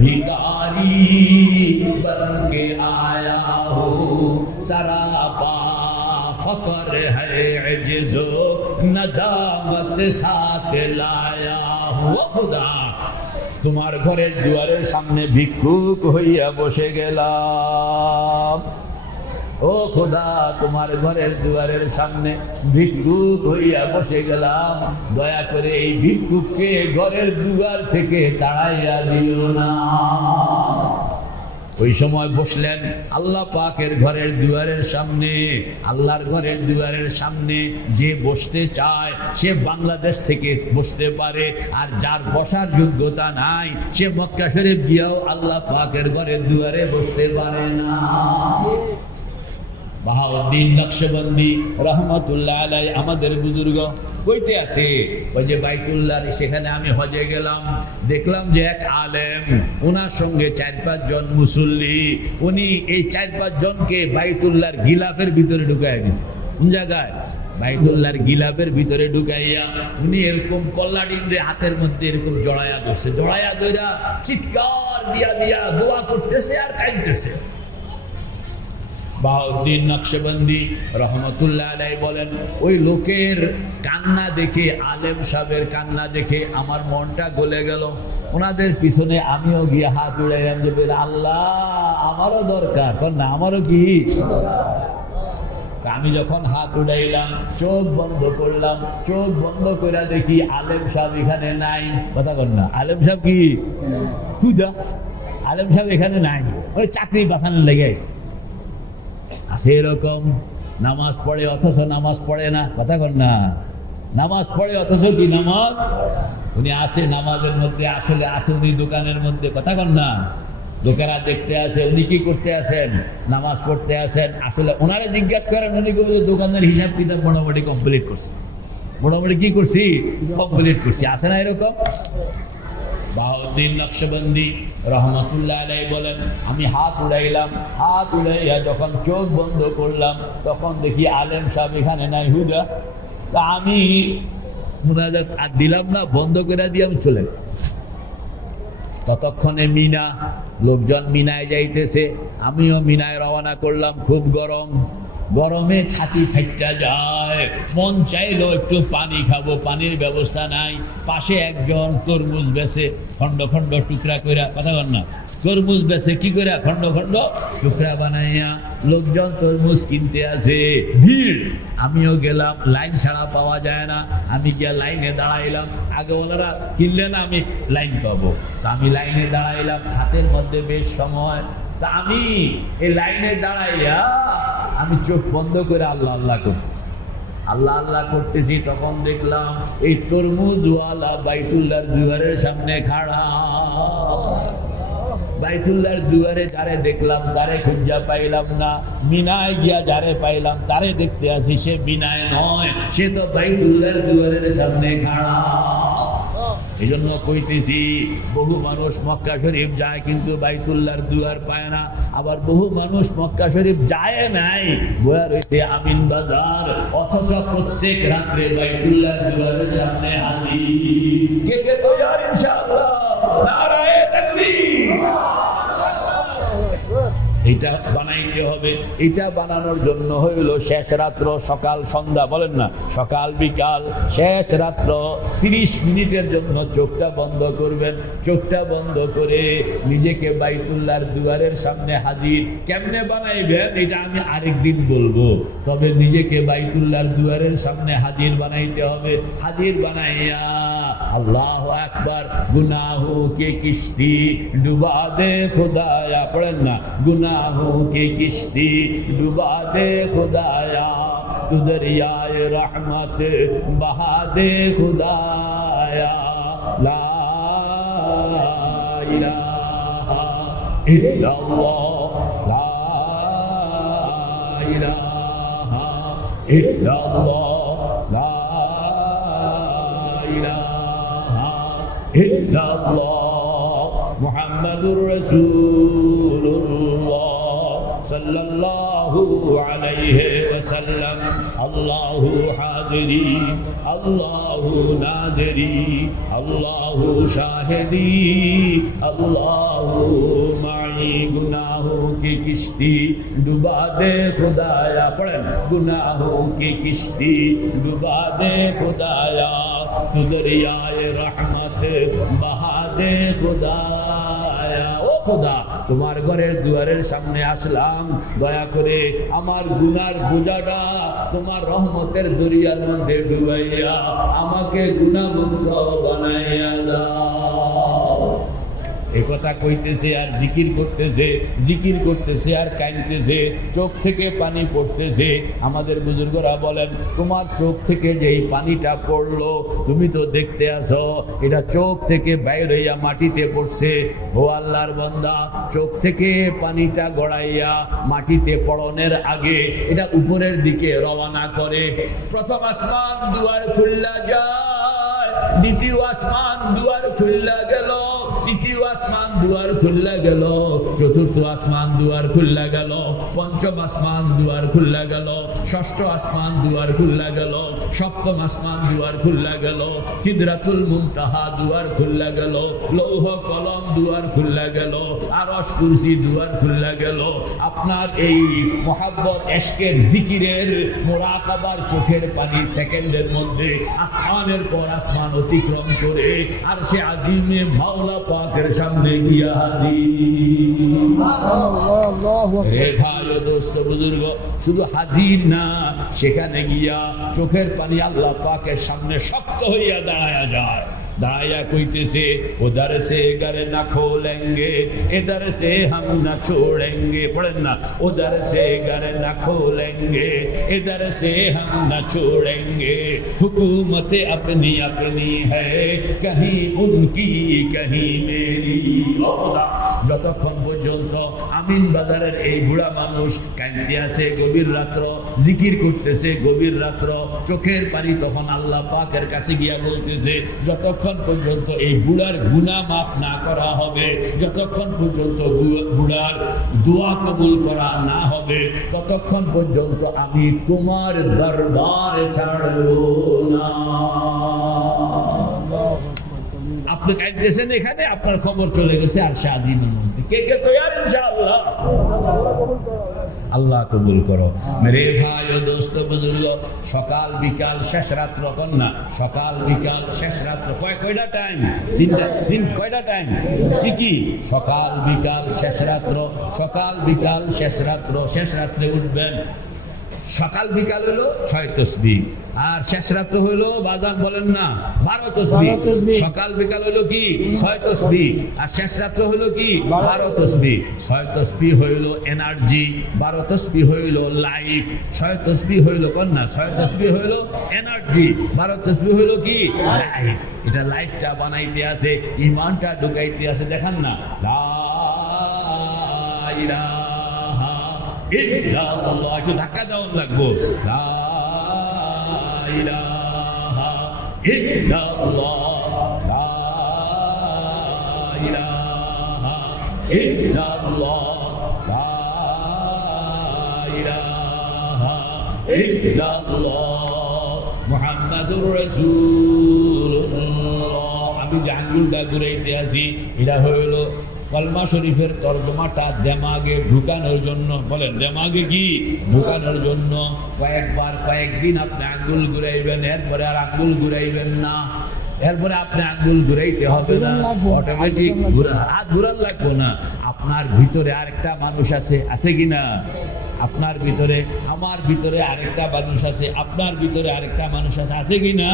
ভিকারি বনকে আয়া হুঁ, সরাপা फकर है अजज़ो नदामत साथ लाया हो। खुदा তোমার ঘরের দুয়ারের সামনে ভিক্ষুক হইয়া বসে গেলাম, ও খোদা তোমার ঘরের দুয়ারের সামনে ভিক্ষুক হইয়া বসে গেলাম, দয়া করে এই ভিক্ষুককে ঘরের দুয়ার থেকে তাড়াইয়া দিও না। ওই সময় বসলেন আল্লাহ পাকের ঘরের দুয়ারের সামনে। আল্লাহর ঘরের দুয়ারের সামনে যে বসতে চায় সে বাংলাদেশ থেকে বসতে পারে, আর যার বসার যোগ্যতা নাই সে মক্কা শরীফ গিয়েও আল্লাহ পাকের ঘরের দুয়ারে বসতে পারে না। বাহাউদ্দিন নকশবন্দি রহমতুল্লাহ আলাই আমাদের বুজুর্গ কইতে আছে, ওই যে বাইতুল্লাহ, সেখানে আমি হজে গেলাম, দেখলাম যে এক আলেম, ওনার সঙ্গে 4-5 জন মুসল্লি, উনি এই 4-5 জনকে বাইতুল্লাহর গিলাফের ভিতরে ঢুকাই দিছে। কোন জায়গায়? বাইতুল্লাহর গিলাফের ভিতরে ঢুকাইয়া উনি এরকম কল্লাডিংরে হাতের মধ্যে এরকম জড়াইয়া ধরছে, জড়াইয়া ধইরা চিৎকার দিয়া দিয়া দোয়া করতেছে আর কাঁদতেছে। বাহাউদ্দিন নকশবন্দি রহমতুল্লাহ আলাই বলেন, ওই লোকের কান্না দেখে, আলেম সাহেবের কান্না দেখে আমার মনটা গলে গেল। ওনাদের পিছনে আমিও গিয়ে হাত উড়াইলাম যে আল্লাহ আমারও দরকার, না আমারও কি। আমি যখন হাত উড়াইলাম, চোখ বন্ধ করলাম, চোখ বন্ধ করে দেখি আলেম সাহেব এখানে নাই। কথা বল না, আলেম সাহেব কি পূজা, আলেম সাহেব এখানে নাই, ওই চাকরি বাঁচানোর লেগে আছে। এরকম নামাজ পড়ে অথচ নামাজ পড়ে না। কথা কর না, নামাজ পড়ে অথচ কি নামাজ, উনি আছে নামাজের মধ্যে, আসলে আছে উনি দোকানের মধ্যে। কথা কর না, লোকেরা দেখতে আসে, উনি কি করতে আসেন, নামাজ পড়তে আসেন। আসলে ওনারা জিজ্ঞাসা করেন, উনি দোকানের হিসাব কিতাব মোটামুটি কমপ্লিট করছে, মোটামুটি কি করছি, কমপ্লিট করছি। আসে না এরকম? বাহাউদ্দিন নকশবন্দি রহমতুল্লাহ আলাই বলেন, আমি হাত উড়াইলাম, হাত উড়াইয়া যখন চোখ বন্ধ করলাম তখন দেখি আলেম সাহেব এখানে নাই। হুদা, তা আমি মুনাজাত আর দিলাম না, বন্ধ করে দিয়ে আমি চলে গেলাম। ততক্ষণে মিনা, লোকজন মিনায় যাইতেছে, আমিও মিনায় রওনা করলাম। খুব গরম, গরমে ছাতি ফাইটা যায়, মন চাইলো একটু পানি খাবো, পানির ব্যবস্থা নাই। পাশে একজন তরমুজ বেছে খন্ড খন্ড টুকরা কইরা, কথা বল না, তরমুজ বেছে কি করে, খন্ড খন্ড টুকরা বানাইয়া। লোকজন তরমুজ কিনতে আসে, ভিড়। আমিও গেলাম, লাইন ছাড়া পাওয়া যায় না। আমি গিয়া লাইনে দাঁড়াইলাম, আগে ওনারা কিনলে না আমি লাইন পাবো, তা আমি লাইনে দাঁড়াইলাম, হাতের মধ্যে বেশ সময়। তা আমি এই লাইনে দাঁড়াইয়া আমি চোখ বন্ধ করে আল্লাহ আল্লাহ করতেছি, আল্লাহ আল্লাহ করতেছি। তখন দেখলাম এই তরমুজওয়ালা বাইতুল্লাহর দুয়ারের সামনে খাড়া। বাইতুল্লাহর দুয়ারে যারে দেখলাম তারে খুঁজা পাইলাম না, মিনায় গিয়া যারে পাইলাম তারে দেখতে আসি, সে মিনায় নয়, সে তো বাইতুল্লাহর দুয়ারের সামনে খাড়া। এই জন্য কইতেছি, বহু মানুষ মক্কা শরীফ যায় কিন্তু বাইতুল্লাহর দুয়ার পায় না। আবার বহু মানুষ মক্কা শরীফ যায় নাই, বয়া রয়েছে আমিন বাজার, অথচ প্রত্যেক রাত্রে বাইতুল্লাহর দুয়ারের সামনে হাজির। কে কে তৈয়ার ইনশাআল্লাহ? নারায়ে তাকবীর। এটা বানাইতে হবে। এটা বানানোর জন্য হইল শেষ রাত্র, সকাল সন্ধ্যা, বলেন না, সকাল বিকাল, শেষ রাত্র 30 মিনিটের জন্য চোখটা বন্ধ করবেন। চোখটা বন্ধ করে নিজেকে বাইতুল্লাহর দুয়ারের সামনে হাজির। কেমনে বানাইবেন এটা আমি আরেকদিন বলবো, তবে নিজেকে বাইতুল্লাহর দুয়ারের সামনে হাজির বানাইতে হবে। হাজির বানাইয়া अल्लाह अकबर, गुनाहों की किश्ती डुबा दे खुदाया, पढ़ें ना, गुनाहों की किश्ती डुबा दे खुदाया, तू दरियाए रहमत बहा दे खुदाया, ला इलाहा इल्लल्लाह, ला इलाहा इल्लल्लाह, ला इलाहा इल्लल्लाह, मुहम्मदुर रसूलुल्लाह सल्लल्लाहु अलैहि वसल्लम। अल्लाहु हाज़िरी, अल्लाहु नाज़िरी, अल्लाहु शाहिदी, अल्लाहु माई। गुनाहों की किश्ती डुबा दे खुदाया, पढ़ें, गुनाहों की किश्ती डुबा दे खुदाया, तू दरियाए रहमत बहा दे खुदाया। ও খোদা, তোমার ঘরের দুয়ারের সামনে আসলাম, দয়া করে আমার গুনার বোঝাটা তোমার রহমতের দরিয়ার মধ্যে ডুবাইয়া আমাকে গুনাহমুক্ত বানাইয়া দাও। এই কথা কইতেছে আর জিকির করতেছে আর কাঁদতেছে, চোখ থেকে পানি পড়তেছে। আমাদের বুজুর্গরা বলেন, তোমার চোখ থেকে যেই পানিটা পড়লো তুমি তো দেখতে আসো, এটা চোখ থেকে বাইর হইয়া মাটিতে পড়ছে। ও আল্লাহর বান্দা, চোখ থেকে পানিটা গড়াইয়া মাটিতে পড়নের আগে এটা উপরের দিকে রওনা করে। প্রথম আসমান দুয়ার খুললা যায়, দ্বিতীয় আসমান দুয়ার খুললা গেল, তৃতীয় আসমান দুয়ার খুললা গেল, চতুর্থ আসমান দুয়ার খুললা গেল, পঞ্চম আসমান দুয়ার খুললা গেল, ষষ্ঠ আসমান দুয়ার খুললা গেল, সপ্তম আসমান দুয়ার খুললা গেল, সিদরাতুল মুনতাহা দুয়ার খুললা গেল, লৌহ কলম দুয়ার খুললা গেল, আরশ কুরসি দুয়ার খুললা গেল। আপনার এই মোহাব্বত এশকের জিকিরের মুরাকাবার চোখের পানি সেকেন্ডের মধ্যে আসমানের পর আসমান অতিক্রম করে আর সে আজিমে মাওলা পাকের সামনে গিয়া হাজির। রে ভাই ও দোস্ত বুজুর্গ, শুধু হাজির না, সেখানে গিয়া চোখের পানি আল্লাহ পাকের সামনে শক্ত হইয়া দাঁড়ায়া যায়। दाया कहते से उधर से घर न खोलेंगे, इधर से हम न छोड़ेंगे। पढ़े ना, उधर से घर न खोलेंगे, इधर से हम न छोड़ेंगे। हुकूमत अपनी अपनी है, कहीं उनकी कहीं मेरी। যতক্ষণ পর্যন্ত আমিন বাজারের এই বুড়া মানুষ কাঁদতে আছে গভীর রাত্র, জিকির করতেছে গভীর রাত্র, চোখের পানি তখন আল্লাহ পাকের কাছে গিয়া বলতেছে, যতক্ষণ পর্যন্ত এই বুড়ার গুনাহ মাফ না করা হবে, যতক্ষণ পর্যন্ত বুড়ার দোয়া কবুল করা না হবে, ততক্ষণ পর্যন্ত আমি তোমার দরবার ছাড়ব না। আপনি কাঁদতেছেন এখানে, আপনার খবর চলে গেছে আর আজিমের মধ্যে। কে কে তৈয়ার ইনশাআল্লাহ? আল্লাহ কবুল করো। মেরে ভাই ও দোস্ত বুজুর্গ, সকাল বিকাল শেষ রাত্র কন্যা, সকাল বিকাল শেষ রাত্র কয়টা টাইম? কয়টা টাইম? কি সকাল বিকাল শেষ রাত্র, সকাল বিকাল শেষ রাত্র। শেষ রাত্রে উঠবেন, সকাল বিকাল হলো 6 তসবিহ, আর শেষ রাত্র হইলো বাজান বলেন না 12 তসবিহ। সকাল বিকাল হইলো কি 6 তসবিহ, আর শেষ রাত্র হইলো কি 12 তসবিহ। 6 তসবিহ হইলো এনার্জি, 12 তসবিহ হইলো লাইফ। 6 তসবিহ হইলো কন্যা, 6 তসবিহ হইলো এনার্জি, 12 তসবিহ হইলো কি লাইফ। এটা লাইফটা বানাইতে আছে, ইমানটা ঢুকাইতে আছে। দেখেন না, লা ইলাহা ইল্লাল্লাহ, একটু ধাক্কা দেওয়ান লাগবো। লা ইলাহা ইল্লাল্লাহ, লা ইলাহা ইল্লাল্লাহ, লা ইলাহা ইল্লাল্লাহ, মুহাম্মাদুর রাসূলুল্লাহ। আমি যে আঙ্গুলটা ঘুরাইতে আছি, এটা হইল কলমা শরীফের তর্জমাটা দেমাগে ঢুকানোর জন্য। বলেন, দেমাগে কি ঢুকানোর জন্য। কয়েকবার কয়েকদিন আপনি আঙ্গুল ঘুরাইবেন, এরপরে আর আঙ্গুল ঘুরাইবেন না, এরপরে আপনি আঙ্গুল ঘুরাইতে হবে না, অটোমেটিক হাত ঘুরান লাগবো না। আপনার ভিতরে আরেকটা মানুষ আছে, আছে কিনা? আপনার ভিতরে, আমার ভিতরে আরেকটা মানুষ আছে, আপনার ভিতরে আরেকটা মানুষ আছে, আছে কিনা?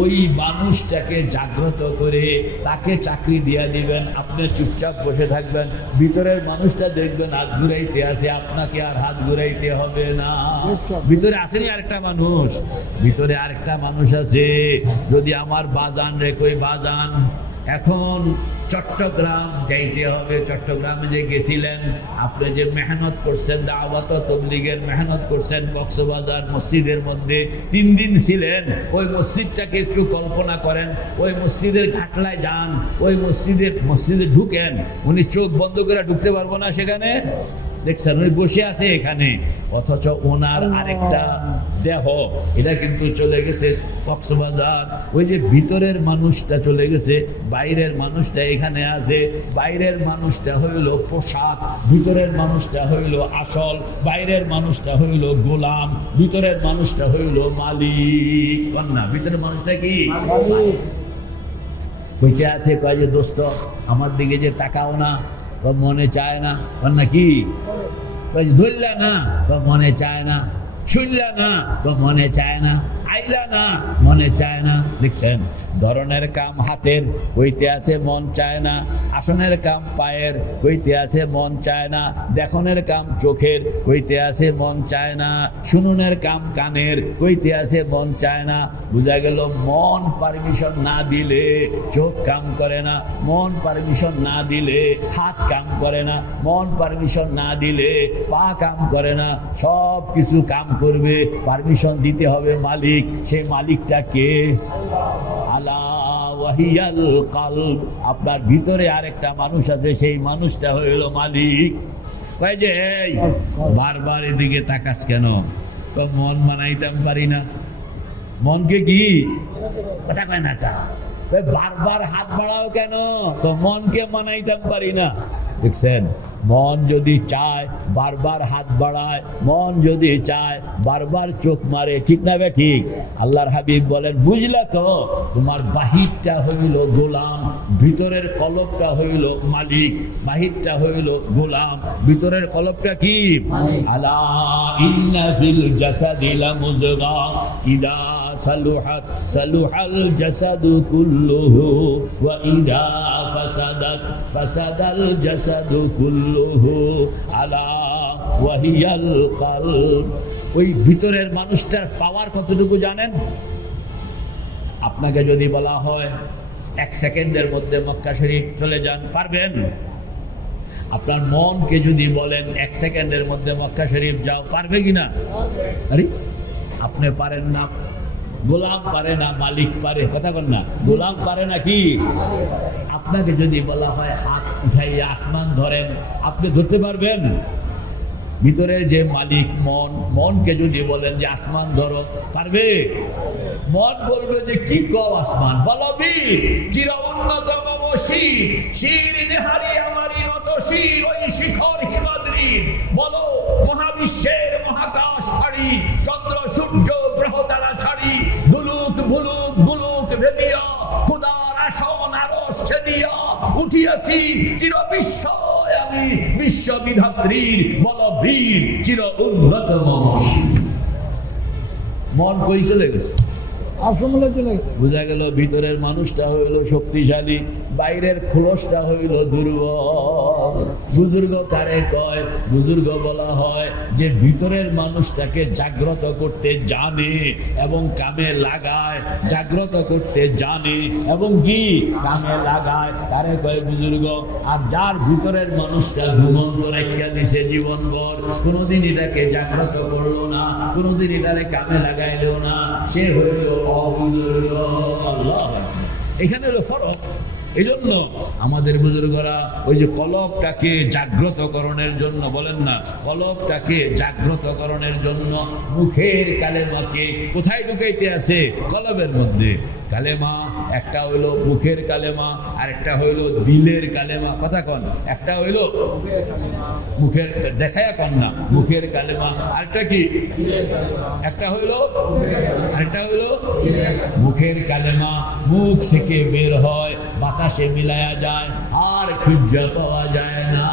ওই মানুষটাকে জাগ্রত করে তাকে চাকরি দিয়ে দিবেন, আপনি চুপচাপ বসে থাকবেন, ভিতরের মানুষটা দেখবেন হাত ঘুরাইতে আছে, আপনাকে আর হাত ঘুরাইতে হবে না। ভিতরে আসেনি আরেকটা মানুষ, ভিতরে আরেকটা মানুষ আছে। যদি আমার বাজান রে কই, বাজান এখন চট্টগ্রাম যাইতে হবে, চট্টগ্রামে যে গেছিলেন, আপনি যে মেহনত করছেন, দাওয়াত তবলিগের মেহনত করছেন, কক্সবাজার মসজিদের মধ্যে 3 দিন ছিলেন, ওই মসজিদটাকে একটু কল্পনা করেন, ওই মসজিদের ঘাটলায় যান, ওই মসজিদে ঢুকেন। উনি চোখ বন্ধ করে ঢুকতে পারবো না সেখানে, দেখছেন উনি বসে আছে এখানে, অথচ ওনার আরেকটা দেহ এটা কিন্তু চলে গেছে কক্সবাজার। ওই যে ভিতরের মানুষটা চলে গেছে, বাইরের মানুষটা এখানে আছে। বাইরের মানুষটা হইল পোশাক, ভিতরের মানুষটা হইল আসল, বাইরের মানুষটা হইল গোলাম, ভিতরের মানুষটা হইল মালিক। কন্যা, ভিতরের মানুষটা কি কইতে আছে, কয় যে দোস্ত আমার দিকে যে তাকাও না, মনে চায় না। কন্যা কি ধরলা না, মনে চায় না, শুনলা না, মনে চায় না, আইলা না, মনে চায় না। দেখছেন ধরনের কাম হাতের, হইতে আছে মন চায় না। আসনের কাম পায়ের, হইতে আছে মন চায় না। দেখনের কাম চোখের, হইতে আছে মন চায় না। শুনুনের কাম কানের, হইতে আছে মন চায় না। বোঝা গেল মন পারমিশন না দিলে চোখ কাম করে না, মন পারমিশন না দিলে হাত কাম করে না, মন পারমিশন না দিলে পা কাম করে না। সব কিছু কাম করবে, পারমিশন দিতে হবে মালিক। সেই মালিকটা কে? আলা ওয়াহিয়াল কলব। আপনার ভিতরে আরেকটা মানুষ আছে, সেই মানুষটা হইল মালিক। কয় যে এই বারবার এদিকে তাকাস কেন? তো মন মানাইতাম পারি না। মনকে কি কথা কয় না তা? বারবার হাত বাড়াও কেন? তো মনকে মানাইতাম পারি না। দেখছেন, মন যদি চায় বারবার হাত বাড়ায়, মন যদি চায় বারবার চোখ মারে, ঠিক না বে ঠিক? আল্লাহর হাবিব বলেন, বুঝলা তো, তোমার বাহিরটা হইল গোলাম, ভিতরের কলবটা হইল মালিক। বাহিরটা হইল গোলাম, ভিতরের কলবটা কি? আলা ইন্না ফিল জাসাদি লামুযগা ইদা সালুহাত সালুহাল জাসাদু কুল্লুহু ওয়া ইদা ফাসাদাত ফাসাদাল জাসাদু কুল্লুহু আলা ওয়াহিয়াল কলব। ওই ভিতরের মানুষটার পাওয়ার কতটুকু জানেন? আপনাকে যদি বলা হয় 1 সেকেন্ডের মধ্যে মক্কা শরীফ চলে যান, পারবেন? আপনার মনকে যদি বলেন 1 সেকেন্ডের মধ্যে মক্কা শরীফ যাও, পারবে কিনা? আরে আপনি পারেন না, গোলাম পারে না, মালিক পারে। কথা বল না, গোলাম পারে না কি? আপনাকে যদি বলা হয় হাত উঠাইয়া আসমান ধরেন, আপনি ধরতে পারবেন? ভিতরে যে মালিক মন, মনকে যদি বলেন যে আসমান ধরো, পারবে? মন বলবে যে কি কও আসমান, বলো বীর চির উন্নতম শির, শির নেহারি আমারি নত শির, ওই শিখর হিমাদ্রির। বলো মহাবিশ্বের মহাকাশ ছাড়ি, চন্দ্র সূর্য গ্রহ তারা ছাড়ি, বুলুক বুলুক বুলুক ভেদিয়া খুদার আসন আরশ ছেদিয়া উঠিয়াছি চির বিস্ময় আমি বিশ্ববিধাত্রীর। বলো বীর চির উন্নতম শির। মন কই চলে গেছে? আশ্রমে চলে গেছে। বোঝা গেল ভিতরের মানুষটা হইল শক্তিশালী, বাইরের খোলসটা হইল দুর্বল। বুজুর্গ তারে কয়, বুজুর্গ বলা হয় যে ভিতরের মানুষটাকে জাগ্রত করতে জানে এবং কামে লাগায়। জাগ্রত করতে জানে এবং কি কামে লাগায়, তারে কয় বুজুর্গ। আর যার ভিতরের মানুষটা ঘুমন্ত রেখে দিছে জীবনভর, কোনোদিন এটাকে জাগ্রত করলো না, কোনোদিন এটারে কামে লাগাইলো না, সে হইল অবুজুর্গ। আল্লাহ, এখানে হলো ফরক। এই জন্য আমাদের বুজুর্গরা ওই যে কলবটাকে জাগ্রতকরণের জন্য, বলেন না, কলবটাকে জাগ্রতকরণের জন্য মুখের কালেমাকে কোথায় ঢুকাইতে আছে? কলবের মধ্যে। কালেমা একটা হইলো মুখের কালেমা, আর একটা হইলো দিলের কালেমা। কথা কন, একটা হইলো মুখের, দেখায়া কন না, মুখের কালেমা। আরেকটা কি? একটা হইলো, আরেকটা হইলো মুখের কালেমা। মুখ থেকে বের হয়, বাতাসে মিলায়া যায়, আর খুঁজে পাওয়া যায় না।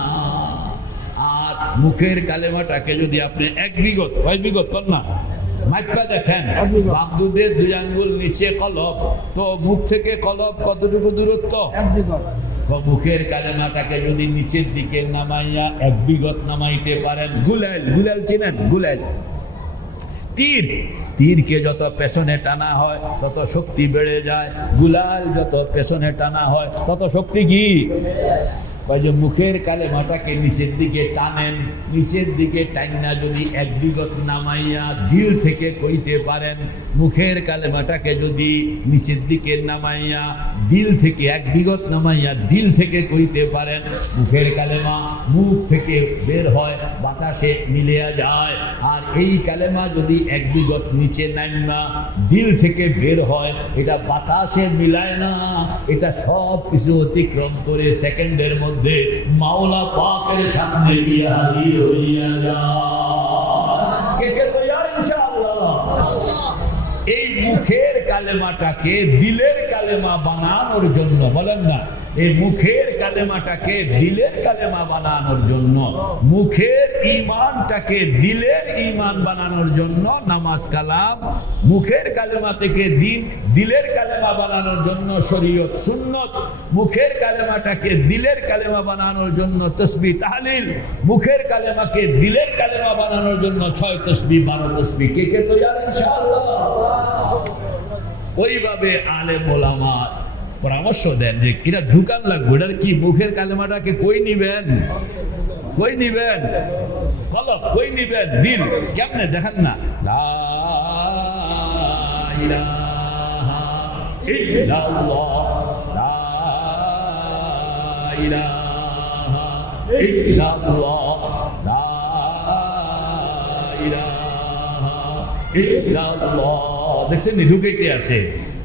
আর মুখের কালেমাটাকে যদি আপনি 1 বিঘত, কয় বিঘত কর না, মাইপা দেখেন, বামদুদের 2 আঙ্গুল নিচে কলব, তো মুখ থেকে কলব কতটুকু দূরত্ব? 1 বিঘত। মুখের কালেমাটাকে যদি নিচের দিকে নামাইয়া 1 বিঘত নামাইতে পারেন, গুলাইল, গুলাইল চিনেন? গুলাইল তীর, তীরকে যত পেছনে টানা হয় তত শক্তি বেড়ে যায়। গুলাল যত পেছনে টানা হয় তত শক্তি কি? যে মুখের কালেমাটাকে নিচের দিকে টানেন, নিচের দিকে টাইনা যদি 1 বিঘত নামাইয়া দিল থেকে কইতে পারেন, মুখের কালেমাটাকে যদি নিচের দিকে নামাইয়া দিল থেকে 1 বিঘত নামাইয়া দিল থেকে কইতে পারেন, মুখের কালেমা মুখ থেকে বের হয়, বাতাসে মিলিয়া যায়। আর এই কালেমা যদি 1 বিঘত নিচে নামা দিল থেকে বের হয়, এটা বাতাসে মিলায় না, এটা সব কিছু অতিক্রম করে সেকেন্ডের মধ্যে মাওলা পাকের সামনে গিয়ে হাজির হইয়া যায়। কে কে তৈয়ার ইনশাআল্লাহ? এই মুখের কালেমাটাকে দিলের কালেমা বানানোর জন্য, বলেন না, এই মুখের কালেমাটাকে দিলের কালেমা বানানোর জন্য, মুখের ঈমানটাকে দিলের ঈমান বানানোর জন্য নামাজ কালাম, মুখের কালেমা থেকে দিলের কালেমা বানানোর জন্য শরীয়ত সুন্নত, মুখের কালেমাটাকে দিলের কালেমা বানানোর জন্য তাসবিহ তাহলিল, মুখের কালেমাকে দিলের কালেমা বানানোর জন্য 6 তাসবিহ 12 তাসবিহ। কে তৈয়ার ইনশাআল্লাহ? ওইভাবে আলেম ওলামা পরামর্শ দেন যে এরা ঢুকান লাগবে, এটার কি মুখের কালেমাটাকে কই নিবেন, কই নিবেন, কলব কই নিবেন, দিল কেমনে দেখেন না, লা ইলাহা ইল্লাল্লাহ, লা ইলাহা ইল্লাল্লাহ, লা ইলাহা ইল্লাল্লাহ। দেখছেন নি ঢুকাইতে আছে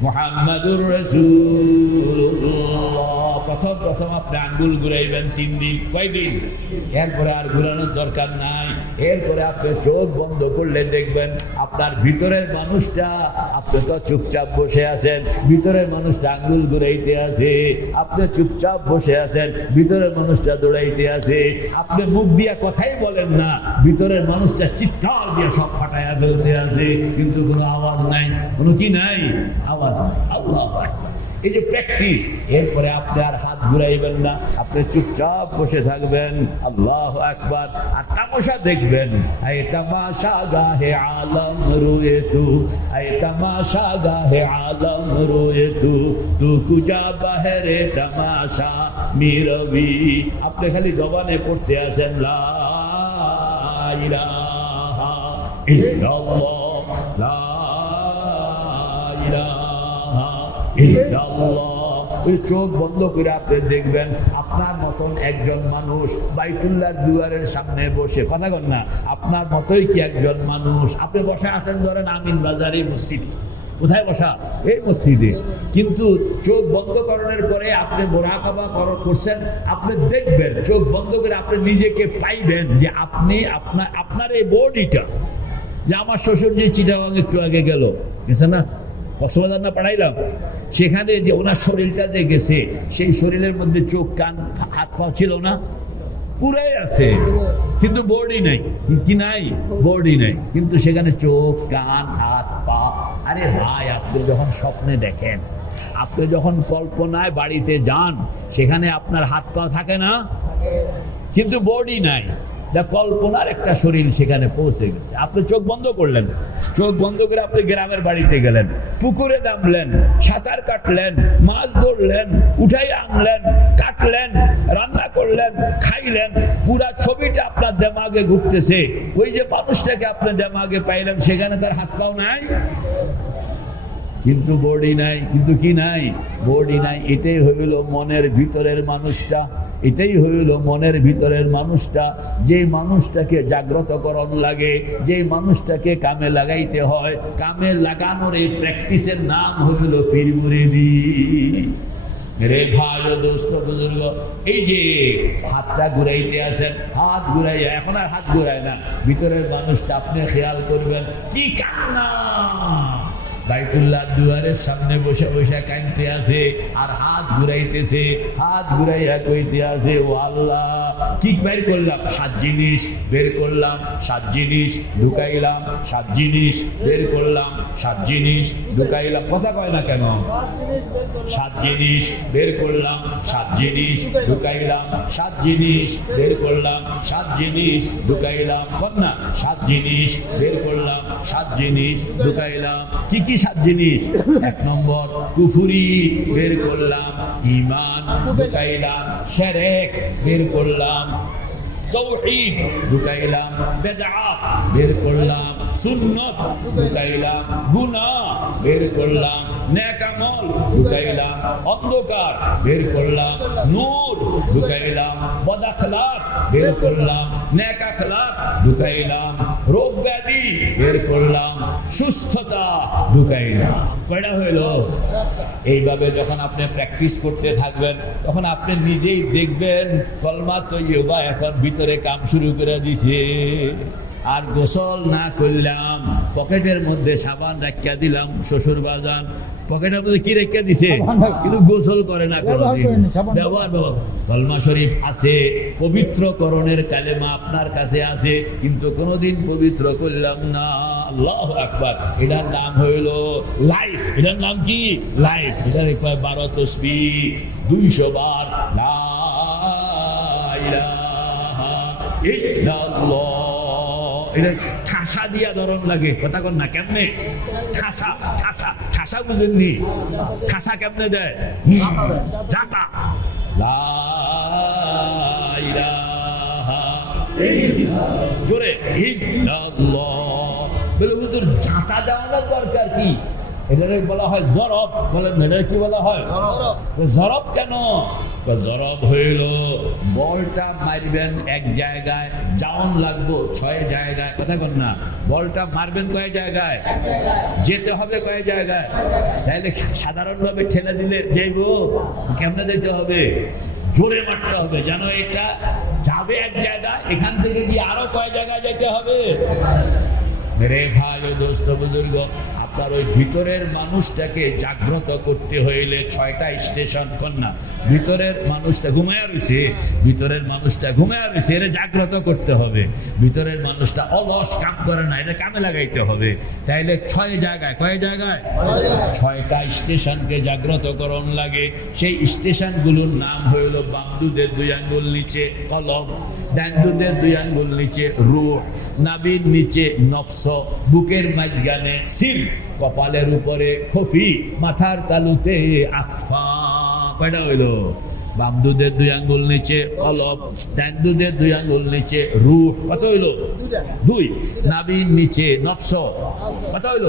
মুহাম্মাদুর রাসূলুল্লাহ। প্রথম আপনি আঙ্গুল ঘুরাইবেন 3 দিন, কয়দিন? এরপরে আর ঘুরানোর দরকার নাই। এরপরে আপনি চোখ বন্ধ করলে দেখবেন আপনার ভিতরের মানুষটা, আপনি তো চুপচাপ বসে আছেন, ভিতরের মানুষটা আঙ্গুল ঘুরাইতে আছে, আপনি চুপচাপ বসে আছেন, ভিতরের মানুষটা দৌড়াইতে আছে, আপনি মুখ দিয়া কথাই বলেন না, ভিতরের মানুষটা চিৎকার দিয়ে সব ফাটাইয়া ফেলতে আছে, কিন্তু কোনো আওয়াজ নাই, কোনো কি নাই, আওয়াজ নাই। আল্লাহু আকবার। এই যে প্র্যাকটিস, এরপরে আপনি আর হাত ঘুরাইবেন না, আপনি চুপচাপ বসে থাকবেন। আল্লাহু আকবার। আর তামাশা দেখবেন, আয়ে তামাশা গাহে আলম রোয়ে তু, আয়ে তামাশা গাহে আলম রোয়ে তু, তু কুজা বাহরে তামাশা মিরবি। আপনি খালি জবানে পড়তে আছেন লা ইলাহা ইল্লাল্লাহ, লা ইলাহা ইল্লাল্লাহ। ওই চোখ বন্ধ করে আপনি দেখবেন আপনার মতন একজন মানুষ বাইতুল্লাহর দুয়ারের সামনে বসে, কথা কন না, আপনার মতোই কি একজন মানুষ, আপনি বসে আছেন ধরেন আমিন বাজারে মসজিদে, কোথায় বসা? এই মসজিদে। কিন্তু চোখ বন্ধ করানোর পরে আপনি মুরাকাবা করছেন, আপনি দেখবেন চোখ বন্ধ করে আপনি নিজেকে পাইবেন যে আপনি আপনার এই বডিটা, যে আমার শ্বশুর যে চিটাগাং একটু আগে গেছে না, কক্সবাজার না পাঠাইলাম, সেখানে যে ওনার শরীরটা যে গেছে, সেই শরীরের মধ্যে চোখ কান হাত পা ছিল না, পুরাই আছে, কিন্তু বডি নাই। কি নাই? বডি নাই, কিন্তু সেখানে চোখ কান হাত পা। আরে ভাই, আপনি যখন স্বপ্নে দেখেন, আপনি যখন কল্পনায় বাড়িতে যান, সেখানে আপনার হাত পা থাকে না, কিন্তু বডি নাই। কল্পনার একটা শরীর সেখানে পৌঁছে গেছে। আপনি চোখ বন্ধ করলেন, চোখ বন্ধ করে আপনি গ্রামের বাড়িতে গেলেন, পুকুরে নামলেন, সাঁতার কাটলেন, মাছ ধরলেন, উঠাই আনলেন, কাটলেন, রান্না করলেন, খাইলেন, পুরা ছবিটা আপনার দেমাগে ঘুরতেছে। ওই যে মানুষটাকে আপনি দেমাগে পাইলেন, সেখানে তার হাত পাও নাই, কিন্তু বডি নাই। কিন্তু কি নাই? বডি নাই। এটাই হইল মনের ভিতরের মানুষটা, এটাই হইল মনের ভিতরের মানুষটা, যে মানুষটাকে জাগ্রত করণ লাগে, যে মানুষটাকে কামে লাগাইতে হয়। কামে লাগানোর এই প্র্যাকটিসের নাম হইল পীর মুরিদি। রে ভাই ও দোস্ত বুজুর্গ, এই যে হাতটা ঘুরাইতে আছেন, হাত ঘুরাইয়া, এখন আর হাত ঘুরায় না, ভিতরের মানুষটা আপনি খেয়াল করবেন, কি কান্না! বাইতুল্লাহ দুয়ারের সামনে বসে বসে কাঁদতে আছে, আর হাত ঘুরাইতেছে, হাত ঘুরাইয়া কইতে আছে, ও আল্লাহ, কি বের করলাম? 7 জিনিস বের করলাম, 7 জিনিস ঢুকাইলাম, 7 জিনিস বের করলাম, 7 জিনিস ঢুকাইলাম। কথা কয় না কেন? 7 জিনিস বের করলাম, 7 জিনিস ঢুকাইলাম, 7 জিনিস বের করলাম, 7 জিনিস ঢুকাইলাম। কর না, 7 জিনিস বের করলাম, 7 জিনিস ঢুকাইলাম। কি কি 7 জিনিস? 1 নম্বর কুফরি বের করলাম, ঈমান ঢুকাইলাম, শিরক বের করলাম, তাওহীদ ঢুকাইলাম, বিদআত বের করলাম, সুন্নাত ঢুকাইলাম, গুনাহ বের করলাম, নেক আমল ঢুকাইলাম, অন্ধকার বের করলাম, নূর ঢুকাইলাম, বদ আখলাক বের করলাম, নেক আখলাক ঢুকাইলাম, রোগ ব্যাধি বের করলাম, সুস্থতা ঢুকাইলাম। কয়টা হইল? এইভাবে যখন আপনি প্র্যাকটিস করতে থাকবেন, তখন আপনি নিজেই দেখবেন কলমা তৈয়বা এখন ভিতরে কাম শুরু করে দিছে। আর গোসল না করলাম, পকেটের মধ্যে সাবান রাখিয়া দিলাম, শ্বশুর বাজান পকেটের মধ্যে কি রেখে দিছে, কিন্তু গোসল করে না কোনোদিন, ব্যবহার কলমা শরীফ আছে, পবিত্রকরণের কালেমা আপনার কাছে আছে, কিন্তু কোনোদিন পবিত্র করলাম না। আল্লাহু আকবার। এটার নাম হইল লাইফ। এটার নাম কি? লাইফ। এটার 12 তাসবিহ, 200 বার লা ইলাহা ইল্লাল্লাহ। এটা ঠাসা দিয়া ধরন লাগে, কথা কন না কেমনে? ঠাসা ঠাসা ঠাসা বুঝেননি? ঠাসা কেমনে দেয়? জাটা লা ইলাহা ইল্লাল্লাহ, জোরে ইল্লাল্লাহ। বলে হুজুর ঝাঁটা দেওয়ানোর দরকার কি? এটারে বলা হয় জরব। বলেন এটারে কি বলা হয়? জরব কেন? জরব হইল বলটা মারবেন এক জায়গায়, জাউন লাগবো 6 জায়গায়, কথা কন না? বলটা মারবেন কয় জায়গায়? যেতে হবে কয় জায়গায়? তাহলে সাধারণভাবে ঠেলে দিলে যাইব, কেমনে যেতে হবে? জোরে মারতে হবে, যেন এটা যাবে এক জায়গায়, এখান থেকে গিয়ে আরো কয় জায়গায় যেতে হবে। মেরে ভাই ও দোস্ত বুজুর্গ, আপনার ওই ভিতরের মানুষটাকে জাগ্রত করতে হইলে 6টা স্টেশন কন্যা। ভিতরের মানুষটা ঘুমায়া রয়েছে, ভিতরের মানুষটা ঘুমায়া রয়েছে, এটা জাগ্রত করতে হবে। ভিতরের মানুষটা অলস, কাম করে না, এটা কামে লাগাইতে হবে। তাইলে 6 জায়গায়, কয় জায়গায়? 6টা স্টেশনকে জাগ্রত করণ লাগে। সেই স্টেশনগুলোর নাম হইল বামদুদের 2 আঙ্গুল নিচে কলব, ডানদুদের 2 আঙ্গুল নিচে রূহ, নাভির নিচে নফস, বুকের মাঝখানে সির, কপালের উপরে খফি, মাথার তালুতে আখফা। কয়টা হইল? বামদুদের 2 আঙ্গুল নিচে কলব, ডানদুদের 2 আঙ্গুল নিচে রূহ, কত হইল? 2। নাভির নিচে নফস, কত হইল?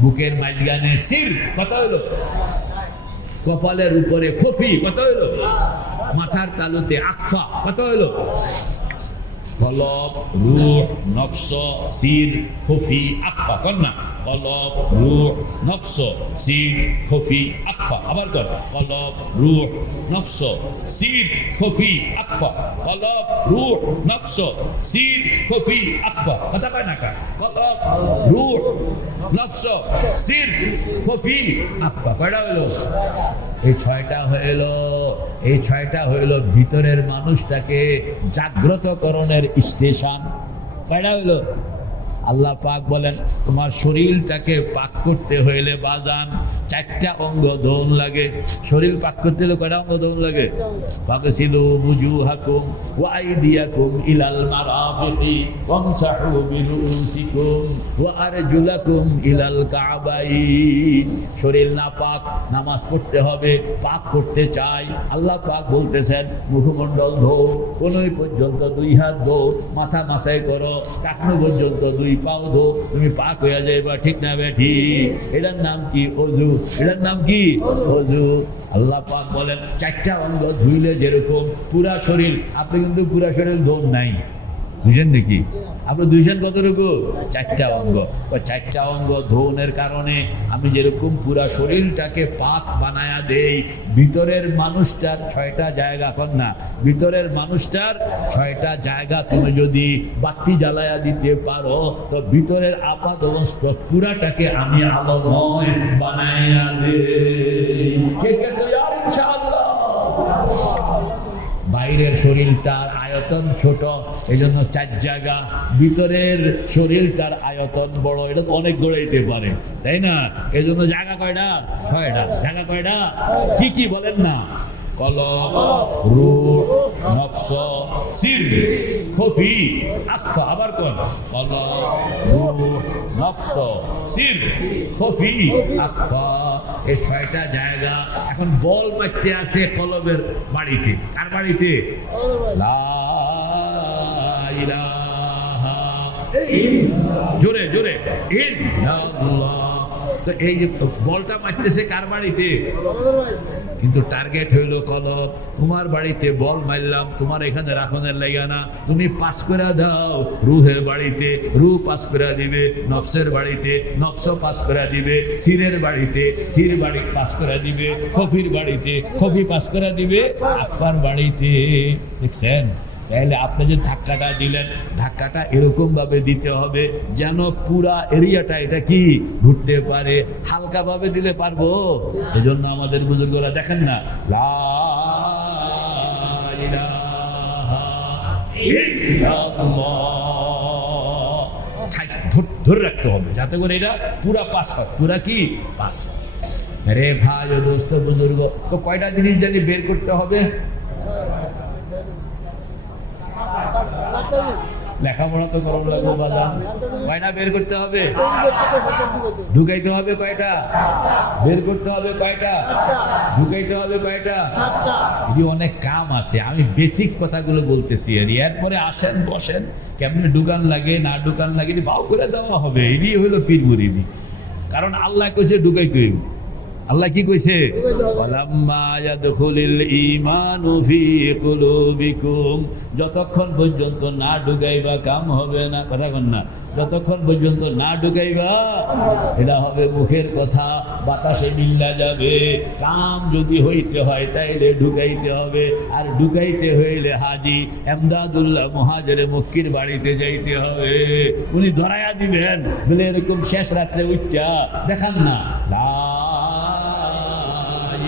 বুকের মাঝখানে সির, কত হইল? কপালের উপরে খফি, কত হইল? মাথার তালুতে আখফা, কত হইল? কলব, রূহ, নফস, সির, খফি, আকফা। কর না? কলব, রূহ, নফস, সির, খফি, আকফা। আবার কর। কলব, রূহ, নফস, সির, খফি, আকফা। কলব, রূহ, নফস, সির, খফি, আকফা। কথা কয় না কা? কলব, রূহ, নফস, সির, খফি, আকফা। কয়টা হইল? এই 6টা হইল। এই 6টা হইল ভিতরের মানুষটাকে জাগ্রতকরণের স্টেশন। কয়টা হইল? আল্লাহ পাক বলেন তোমার শরীরটাকে পাক করতে হইলে বাজান 4টা অঙ্গ ধোন লাগে। শরীর পাক করতে হলে কয়টা অঙ্গ ধোন লাগে? ফাগসিলু বুজুহাকুম ওয়া আইদিয়াকুম ইলাল মারাফিকি ওয়ামসাহু বিরুসিকুম ওয়া আরজুলাকুম ইলাল কাবাইন। শরীর না পাক, নামাজ পড়তে হবে, পাক করতে চাই। আল্লাহ পাক বলতেছেন মুখমণ্ডল ধো, কোনই পর্যন্ত 2 হাত ধো, মাথা মাসাই করো, টাকনু পর্যন্ত 2 পাও ধো, তুমি পাক হয়ে যাইবা। ঠিক না বেঠি? এটার নাম কি? অজু। এটার নাম কি? অজু। আল্লাহ পাক বলেন 4টা অঙ্গ ধুইলে যেরকম পুরা শরীর, আপনি কিন্তু পুরা শরীর ধোন নাই, বুঝেন নাকি? আপনি দুইছেন কতটুকু? 4টা অঙ্গ। 4টা অঙ্গ ধোনের কারণে আমি যেরকম পুরা শরীরটাকে পাক বানায়া দেই, ভিতরের মানুষটার 6টা জায়গা, কর না? ভিতরের মানুষটার 6টা জায়গা তুমি যদি বাতি জ্বালায়া দিতে পারো, তো ভিতরের আপাত অবস্থা পুরাটাকে আমি আলোময় বানায়া দেই। কে কে তৈয়ার ইনশাআল্লাহ? বাইরের শরীরটার আয়তন ছোট, এই জন্য 4 জায়গা। ভিতরের শরীরটার আয়তন বড়, এটা তো অনেক গড়াইতে পারে, তাই না? এই জন্য জায়গা কয়টা? 6টা। জায়গা কয়টা? কি কি বলেন না? কলব, রূহ, নফস, সির, খফি, আকফা। আবার কোন? কলব, রূহ, নফস, সির, খফি, আকফা। এই 6টা জায়গা। এখন বল মারতে আছে কলবের বাড়িতে। কার বাড়িতে? লা ইলাহা ইল্লাল্লাহ। জোরে জোরে ইল্লাল্লাহ। তো এই যে বলটা মারতেছে কার বাড়িতে? কিন্তু টার্গেট হইল কলব। তোমার বাড়িতে বল মারলাম, তোমার এখানে রাখনের লাগা না, তুমি পাস করে দাও রুহের বাড়িতে, রুহ পাস করে দিবে নফসের বাড়িতে, নফস পাস করে দিবে সিরের বাড়িতে, সির বাড়ি পাস করে দিবে, খফির বাড়িতে, খফি পাস করে দিবে আকফার বাড়িতে। দেখছেন তাহলে আপনি যে ধাক্কাটা দিলেন, ধাক্কাটা এরকম ভাবে দিতে হবে যেন পুরা এরিয়াটা এটা কি ঘুরতে পারে। হালকা ভাবে দিলে পারবো? এজন্য আমাদের বুজুর্গরা দেখেন না, লা ইলাহা ইল্লাল্লাহ ধরে রাখতে হবে যাতে করে এটা পুরা পাস হয়। পুরা কি পাস? রে ভাই ও দোস্ত বুজুর্গ, তো কয়টা জিনিস জানি বের করতে হবে? লেখাপড়া তো গরম লাগবে বাজান, কয়টা বের করতে হবে? ঢুকাইতে হবে কয়টা? বের করতে হবে কয়টা? ঢুকাইতে হবে কয়টা? এটি অনেক কাম আছে, আমি বেসিক কথাগুলো বলতেছি। আর এরপরে আসেন বসেন, কেমনে ঢুকান লাগে না ঢুকান লাগে এটি ভাও করে দেওয়া হবে। এটি হইল পীর মুরিদি। কারণ আল্লাহ কইছে ঢুকাইতে হইব। আল্লাহ কি কইছে? ওয়ালাম্মা ইয়াদখুলিল ঈমানু ফি কুলুবিকুম, যতক্ষণ পর্যন্ত না ঢুকাইবা কাম হবে না। কথা কন না, যতক্ষণ পর্যন্ত না ঢুকাইবা, এটা হবে মুখের কথা, বাতাসে মিল্লা যাবে। কাম যদি হইতে হয় তাইলে ঢুকাইতে হবে। আর ঢুকাইতে হইলে হাজি এমদাদুল্লাহ মুহাজিরে মক্কির বাড়িতে যাইতে হবে। উনি ধরাইয়া দিবেন বলে এরকম শেষ রাত্রে উঠা দেখান না, লা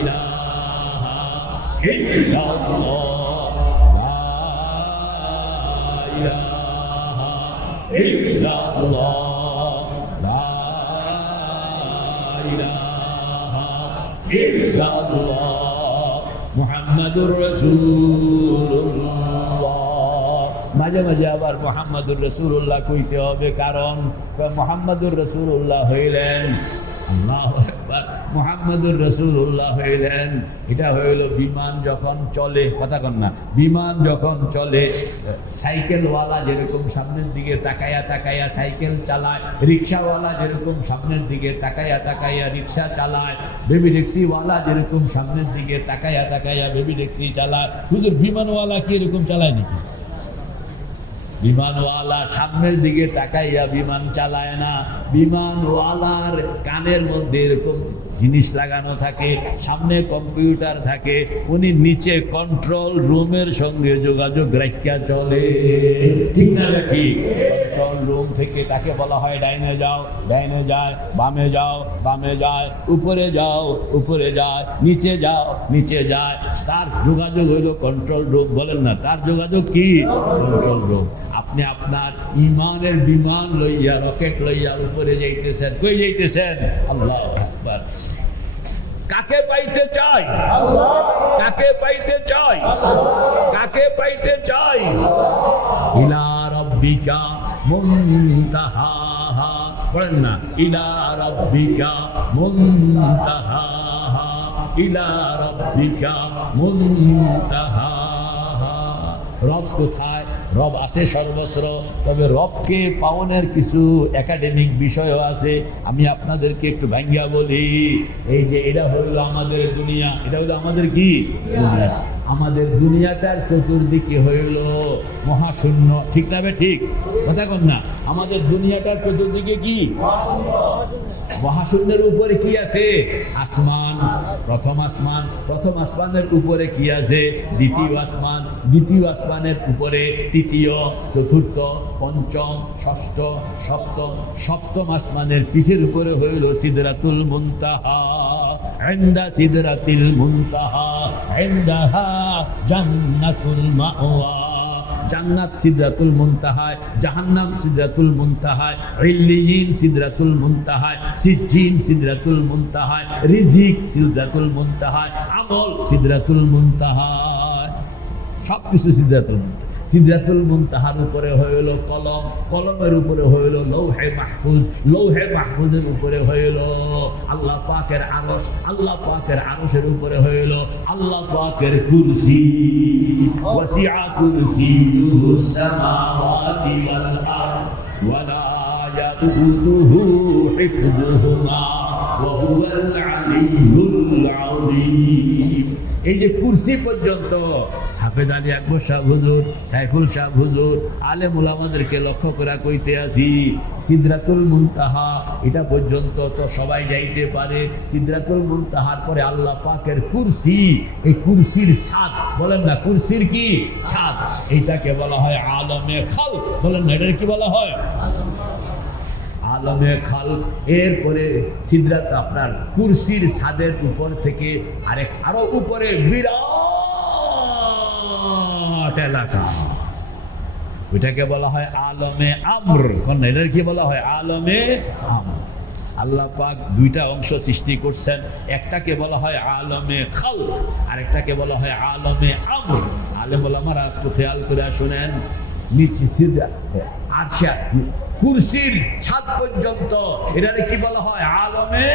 ইলাহা ইল্লাল্লাহ, লা ইলাহা ইল্লাল্লাহ, লা ইলাহা ইল্লাল্লাহ, মুহাম্মাদুর রাসূলুল্লাহ। মাঝে মাঝে আবার মুহাম্মাদুর রাসূলুল্লাহ কইতে হবে, কারণ মুহাম্মাদুর রাসূলুল্লাহ হইলেন, আল্লাহু আকবার, মুহাম্মাদুর রাসূলুল্লাহ হইলেন। এটা হইল বিমান যখন চলে, কথা কন না, বিমান যখন চলে, সাইকেলওয়ালা যেরকম সামনের দিকে তাকায়া তাকায়া সাইকেল চালায়, রিক্সাওয়ালা যেরকম সামনের দিকে তাকায়া তাকায়া রিক্সা চালায়, বেবি ট্যাক্সিওয়ালা যেরকম সামনের দিকে তাকায়া তাকায়া বেবি ট্যাক্সি চালায়, হুজুর বিমানওয়ালা কি এরকম চালায় নাকি? বিমানওয়ালা সামনের দিকে তাকাইয়া বিমান চালায় না। বিমানওয়ালার কানের মধ্যে এরকম জিনিস লাগানো থাকে, সামনে কম্পিউটার থাকে, উনি নিচে কন্ট্রোল রুমের সঙ্গে যোগাযোগ রাখিয়া চলে। ঠিক না? ঠিক। কন্ট্রোল রুম থেকে তাকে বলা হয় ডাইনে যাও, ডাইনে যায়, বামে যাও, বামে যায়, উপরে যাও, উপরে যায়, নিচে যাও, নিচে যায়। তার যোগাযোগ হইল কন্ট্রোল রুম। বলেন না, তার যোগাযোগ কি? Control room. আপনি আপনার ইমানের বিমান লইয়া, রকেট লইয়া উপরে যাইতেছেন। কই যাইতেছেন? আল্লাহু আকবার। কাকে পাইতে চাই? কাকে পাইতে চাই? কাকে পাইতে চাই? ইলা রাব্বিকা মুনতাহাহা। পড়েন না, ইলা রাব্বিকা মুনতাহাহা, ইলা রাব্বিকা মুনতাহাহা। রব কোথায়? রব আছে সর্বত্র, তবে রবকে পাওয়ানোর কিছু একাডেমিক বিষয়ও আছে। আমি আপনাদেরকে একটু ভাঙ্গিয়া বলি। এই যে এটা হইল আমাদের দুনিয়া, এটা হইল আমাদের কি দুনিয়া। আমাদের দুনিয়াটার চতুর্দিকে হইল মহাশূন্য। ঠিক না? ঠিক কথা কন না। আমাদের দুনিয়াটার চতুর্দিকে কি? মহাশূন্যের উপরে কি আছে? আসমান। প্রথম আসমান, প্রথম আসমানের উপরে কি আছে? দ্বিতীয় আসমান, দ্বিতীয় আসমানের উপরে তৃতীয়, চতুর্থ, পঞ্চম, ষষ্ঠ, সপ্তম। সপ্তম আসমানের পিঠের উপরে হইল সিদরাতুল মুনতাহা। ইনদা সিদরাতিল মুনতাহা ইনদাহা জান্নাতুল মাওয়া। জান্নাত সিদরাতুল মুনতাহায়, জাহান্নাম সিদরাতুল মুনতাহায়, ইল্লিয়িন সিদরাতুল মুনতাহায়, সিজ্জিন সিদরাতুল মুনতাহায়, রিজিক সিদরাতুল মুনতাহায়, আমল সিদরাতুল মুনতাহায়। সবকিছু সিদরাতুল মুনতাহা। সিদরাতুল মুনতাহার উপরে হইল কলম, কলমের উপরে হইল লৌহে মাহফুজ, লৌহে মাহফুজের উপরে হইল আল্লাহ পাকের আরশ, আল্লাহ পাকের আরশের উপরে হইল আল্লাহ পাকের কুরসি। ওয়াসিআ কুরসিয়ুহুস সামাওয়াতি ওয়াল আরদ ওয়া লা ইয়াউদুহু হিফযুহুমা ওয়া হুয়াল আলিয়্যুল আযীম। এই যে কুরসি পর্যন্ত হাফেজ আলী আকবর সাহেব হুজুর, সাইফুল সাহেব হুজুর, আলেম উলামাদেরকে লক্ষ্য করে কইতে আছি, সিদরাতুল মুনতাহা এটা পর্যন্ত তো সবাই যাইতে পারে। সিদরাতুল মুনতাহার পরে আল্লাহ পাকের কুরসি, এই কুরসির ছাদ, বলেন না কুরসির কি ছাদ, এইটাকে বলা হয় আলমে খালক। বলেন না এটার কি বলা হয়? আলমে খালক। এরপরে সিদরাত আপনার কুরসির ছাদের উপর থেকে আরো উপরে বিরাট এলাকা, ওইটাকে বলা হয় আলমে আমর। এটার কি বলা হয়? আলমে আমর। আল্লাহ পাক দুইটা অংশ সৃষ্টি করছেন, একটাকে বলা হয় আলমে খালক, আর একটাকে বলা হয় আলমে আমর। আলেম ওলামারা একটু খেয়াল করে শুনেন, কুরসির ছাদ পর্যন্ত এটাকে কি বলা হয়? আলমে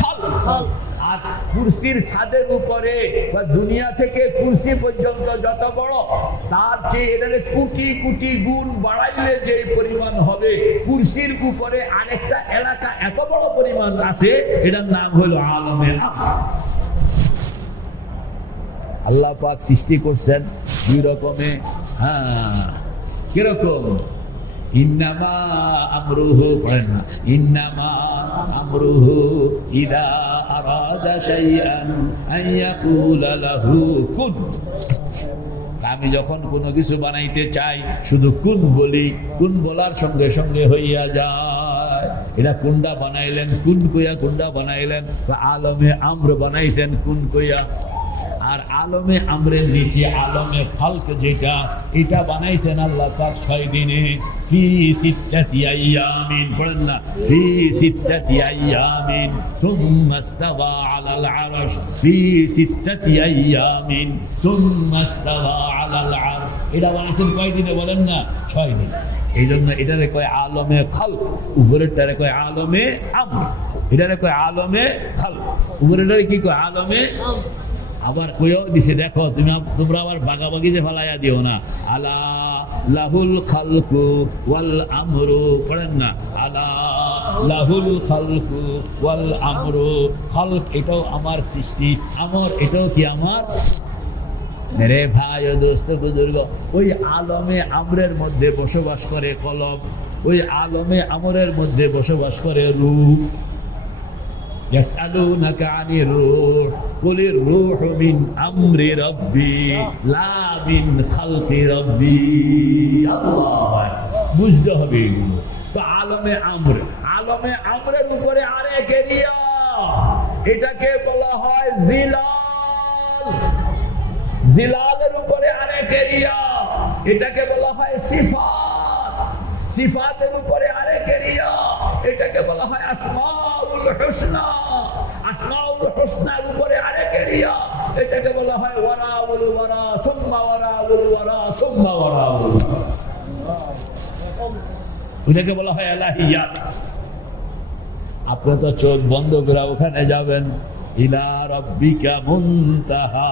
খালক। আর কুরসির ছাদের উপরে বা দুনিয়া থেকে কুরসি পর্যন্ত যত বড়, তার চেয়ে এটাকে কোটি কোটি গুণ বাড়াইলে যে পরিমাণ হবে, কুরসির উপরে আরেকটা এলাকা এত বড় পরিমাণ আছে, এটার নাম হলো আলমে আমর। আল্লাহ পাক সৃষ্টি করছেন দুই রকমে। হ্যাঁ, কিরকম? ইন্নামা আমরুহু, পড়েন না, ইন্নামা আমরুহু ইদা আরাদা শাইআন আন ইয়াকুলা লাহু কুন। আমি যখন কোনো কিছু বানাইতে চাই শুধু কুন বলি, কুন বলার সঙ্গে সঙ্গে হইয়া যায়। এটা কুন্ডা বানাইলেন কুন কইয়া, কুন্ডা বানাইলেন, আলমে আমর বানাইছেন কুন কইয়া। আর আলমে আমরের নিচে আলমে খালক যেটা, এটা বানাইছেন আল্লাহ পাক 6 দিনে। ফি সিত্তাতি আইয়ামিন, পড়েন না, ফি সিত্তাতি আইয়ামিন সুম্মা ইস্তাওয়া আলাল আরশ, ফি সিত্তাতি আইয়ামিন সুম্মা ইস্তাওয়া আলাল আরশ। এটা বানাইছেন কয় দিনে? বলেন না, 6 দিন। এই জন্য এটারে কয় আলমে খালক, উপরেরটারে কয় আলমে আমর, এটারে কয় আলমে খালক, উপরেরটারে কি কয়? আলমে আমর। আবার কইও দিছে, দেখো তোমরা আবার বাগাবাগি যে ফালাইয়া দিও না। আলা লাহুল খালকু ওয়াল আমরু, পড়েন না, আলা লাহুল খালকু ওয়াল আমরু। খালক এটাও আমার সৃষ্টি, আমর এটাও কি আমার। মেরে ভাই ও দোস্ত বুজুর্গ, ওই আলমে আমরের মধ্যে বসবাস করে কলম, ওই আলমে আমরের মধ্যে বসবাস করে রূহ। يسألونك عن الروح قل الروح من أمر ربي لا من خلق ربي। আল্লাহ, বুঝতে হবে এগুলো। তো আলমে আমর, আলমে আমরের উপরে আরেক এরিয়া, এটাকে বলা হয় জিলাল। জিলালের উপরে আরেক এরিয়া, এটাকে বলা হয় সিফাত। সিফাতের উপরে আরেক এরিয়া, এটাকে বলা হয় আসমাউল হুসনা। আসমাউল হুসনার উপরে আরেক এরিয়া, এটাকে বলা হয় ওয়ারাউল ওয়ারা সুম্মা ওয়ারাউল ওয়ারা সুম্মা ওয়ারাউল, এটাকে বলা হয় ইলাহিয়াত। আপনি তো চোখ বন্ধ করে ওখানে যাবেন, ইলা রাব্বিকা মুনতাহা,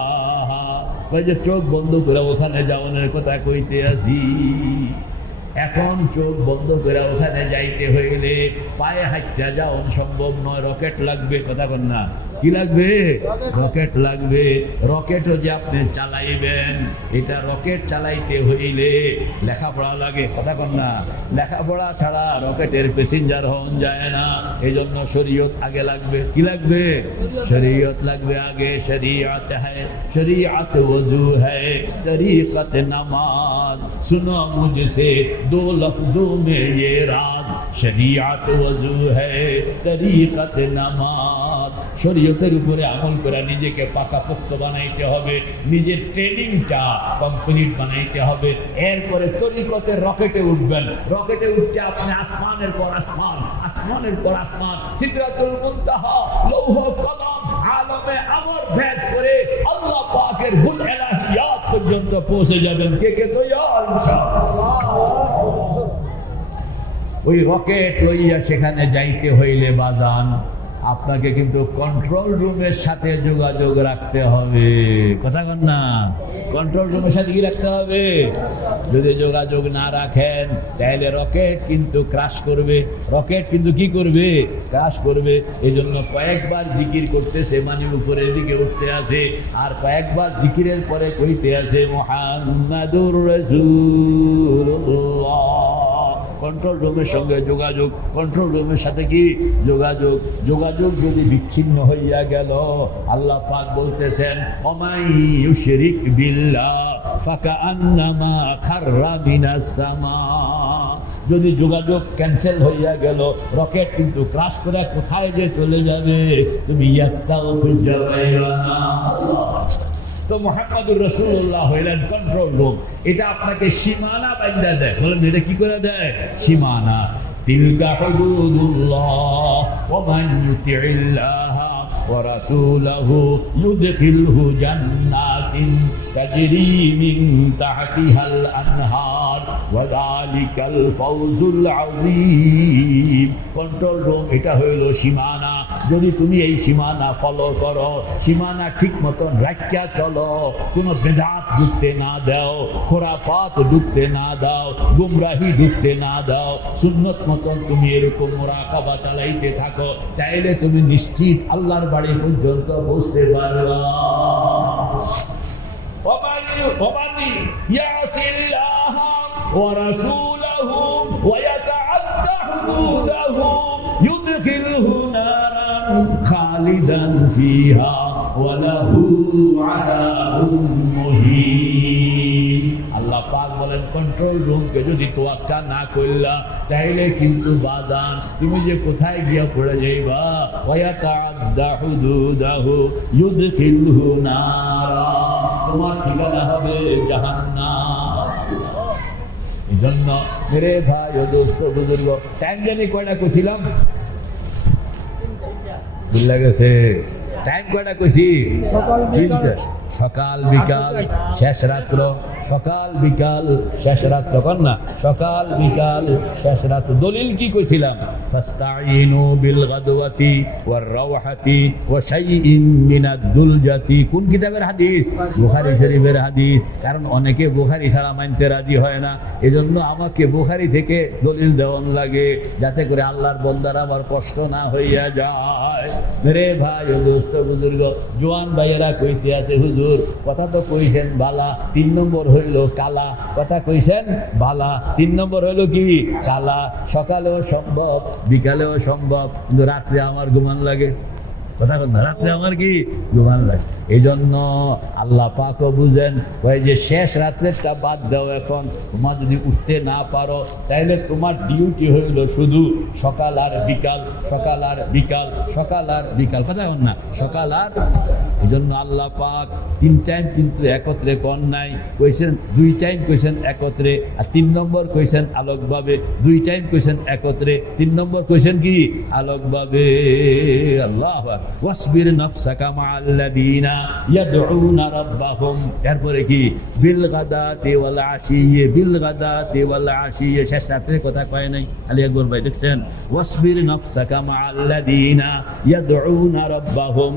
ওই যে চোখ বন্ধ করে ওখানে যাওয়ার কথা কইতে আছি। এখন চোখ বন্ধ করে ওখানে যাইতে হইলে পায়ে হাঁটতে যাওয়া সম্ভব নয়, রকেট লাগবে। কথা বল না, কি লাগবে? রকেট লাগবে। রকেটও যে আপনি চালাইবেন, এটা রকেট চালাইতে হইলে লেখাপড়া লাগে। কথা বল না, লেখাপড়া ছাড়া রকেটের প্যাসেঞ্জার হন যায় না। এই জন্য শরীয়ত আগে লাগবে। কি লাগবে? শরীয়ত লাগবে আগে। শরীয়ত হ্যায়, শরীয়ত ওযু হ্যায়, তরিকত নামাজ। सुनो मुझसे दो लफ्जों में ये राज, शरीयत वजू है तरीकत नमाज। শরীয়তের উপরে আমল করে নিজেকে পাকাপোক্ত বানাইতে হবে, নিজের ট্রেনিংটা কমপ্লিট বানাইতে হবে। এরপরে তরিকতের রকেটে উঠবেন। রকেটে উঠতে আপনি আসমানের পর আসমান, আসমানের পর আসমান, সিদরাতুল মুনতাহা, লৌহ কলম, আলমে আমর ভেদ করে আল্লাহ পাকের গুল ইলাহিয়াত পর্যন্ত পৌঁছে যাবেন। কে কে তৈয়ার? ইনশাআল্লাহ। ওই রকেট লইয়া সেখানে যাইতে হইলে বাজান আপনাকে কিন্তু কন্ট্রোল রুমের সাথে যোগাযোগ রাখতে হবে। কথা বল না, কন্ট্রোল রুমের সাথে কি রাখতে হবে? যদি যোগাযোগ না রাখেন তাহলে রকেট কিন্তু ক্রাশ করবে, রকেট কিন্তু কি করবে? ক্রাশ করবে। এই জন্য কয়েকবার জিকির করতেছে, মানে উপরের দিকে উঠতে আছে, আর কয়েকবার জিকিরের পরে কইতে আছে মুহাম্মাদুর রাসূলুল্লাহ। কন্ট্রোল রুমের সঙ্গে যোগাযোগ, কন্ট্রোল রুমের সাথে কি যোগাযোগ? যোগাযোগ যদি বিচ্ছিন্ন হইয়া গেল, আল্লাহ পাক বলতেছেন ওমাই ইউশরিক বিল্লাহ ফাকাআন্নামা খাররা মিনাস সামা। যদি যোগাযোগ ক্যান্সেল হইয়া গেল, রকেট কিন্তু ক্রাশ করে কোথায় যে চলে যাবে তুমি একটাও খুঁজে পাইবা না। তো মুহাম্মাদুর রাসূলুল্লাহ হইলেন কন্ট্রোল রুম। এটা আপনাকে সীমানা বাইন্ধা দেয়। বলেন এটা কি করে দেয়? সীমানা। তিলকা হুদুদুল্লাহ ওয়া মান ইউতি'িল্লাহ ওয়া রাসূলাহু ইউদখিলহু জান্নাতিন তাজরি মিন তাহতিহাল আনহার ওয়া যালিকাল ফাওজুল আযীম। কন্ট্রোল রুম এটা হইল সীমানা। যদি তুমি এই সীমানা ফলো করো, সীমানা ঠিক মতন রাখিয়া চলো, কোনো বেদাত ঢুকতে না দাও, খোরাফাত ঢুকতে না দাও, গুমরাহি ঢুকতে না দাও, সুন্নত মতন তুমি এরকম মুরাকাবা চালাইতে থাকো, তাইলে তুমি নিশ্চিত আল্লাহর বাড়ি পর্যন্ত পৌঁছতে পারবা। ومن يعص الله ورسوله ويتعد حدوده يدخله نارا خالدا فيها وله عذاب مهين। আল্লাহ পাক বলেন কন্ট্রোল রুমকে যদি তোয়াক্কা না করলা তাইলে কিন্তু বাদান তুমি যে কোথায় গিয়া পড়ে যাইবা। ওয়ায়াতাআদ্দা হুদুদাহু ইউদখিলহু নারা, তোমার ঠিকানা হবে জাহান্নাম। এই জন্য মেরে ভাই ও দোস্ত বুজুর্গ, টাইম জানি কয়টা কইছিলাম? ভুল গেছে। টাইম কয়টা কইছি? সকাল বিকাল শেষ রাত্র, সকাল বিকাল শেষ রাত্র। কর না, সকাল বিকাল শেষ রাত্র। দলিল কি কইছিলাম? ফাস্তাইনু বিল গাদওয়াতি ওয়ার রাওহাতি ওয়া শাইইন মিনাদ দুলজাতি। কোন কিতাবের হাদিস? বুখারী শরীফের হাদিস। কারণ অনেকে বুখারী ছাড়া মানতে রাজি হয় না, এজন্য আমাকে বুখারী থেকে দলিল দেওয়ান লাগে, যাতে করে আল্লাহর বান্দারা আবার কষ্ট না হইয়া যায়। মেরে ভাই ও দোস্ত বুজুর্গ, জোয়ান ভাইয়েরা কইতে আছে হুজুর কথা তো কইছেন বালা, 3 নম্বর হইল কালা। কথা কইছেন বালা, 3 নম্বর হইল কি? কালা। সকালেও সম্ভব, বিকালেও সম্ভব, কিন্তু রাত্রে আমার ঘুমান লাগে। কথা বল না, রাত্রে আমার কি ঘুমান লাগে। এই জন্য আল্লাহ পাকও বুঝেন ওই যে শেষ রাত্রেরটা বাদ দাও। এখন তোমার যদি উঠতে না পারো তাহলে তোমার ডিউটি হইল শুধু সকাল আর বিকাল, সকাল আর বিকাল, সকাল আর বিকাল। কথা বল না, সকাল আর। এই জন্য আল্লাহ পাক 3 টাইম কিন্তু একত্রে কন নাই, কইছেন 2 টাইম কইছেন একত্রে, আর 3 নম্বর কইছেন আলোকভাবে। 2 টাইম কইছেন একত্রে, 3 নম্বর কইছেন কি? আলোকভাবে। আল্লাহ ওয়াসবির নাফসাকা মাআল্লাযীনা ইয়াদউনা রাব্বাহুম। এরপরে কি? বিল গাদাতি ওয়াল আশিয়্যি, বিল গাদাতি ওয়াল আশিয়্যি। শেষ রাত্রে কথা কয় নাই? আলী আকবর ভাই দেখছেন, ওয়াসবির নাফসাকা মাআল্লাযীনা ইয়াদউনা রাব্বাহুম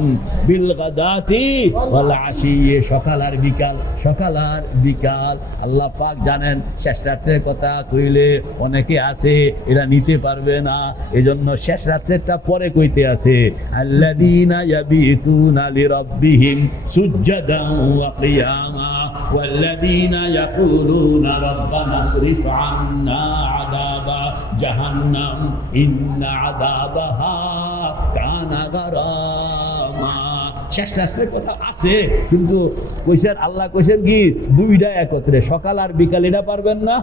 বিল গাদাতি ওয়াল আশিয়্যি। সকাল আর বিকাল, সকাল আর বিকাল। আল্লাহ পাক জানেন শেষ রাত্রের কথা কইলে অনেকে আছে এরা নিতে পারবে না, এজন্য শেষ রাত্রেরটা পরে কইতে আছে। আল্লাযীনা ইয়াবিতুনা লিরাব্বিহিম সুজ্জাদান ওয়া কিয়ামা ওয়াল্লাযীনা ইয়াকুলুনা রাব্বানা আসরিফ আন্না আযাবা জাহান্নাম ইন্না আযাবাহা কানা গারামা। শেষ রাত্রের কথা আছে, কিন্তু কইছেন আল্লাহ কইছেন কি? 2টা একত্রে, সকাল আর বিকাল। এটা পারবেন না?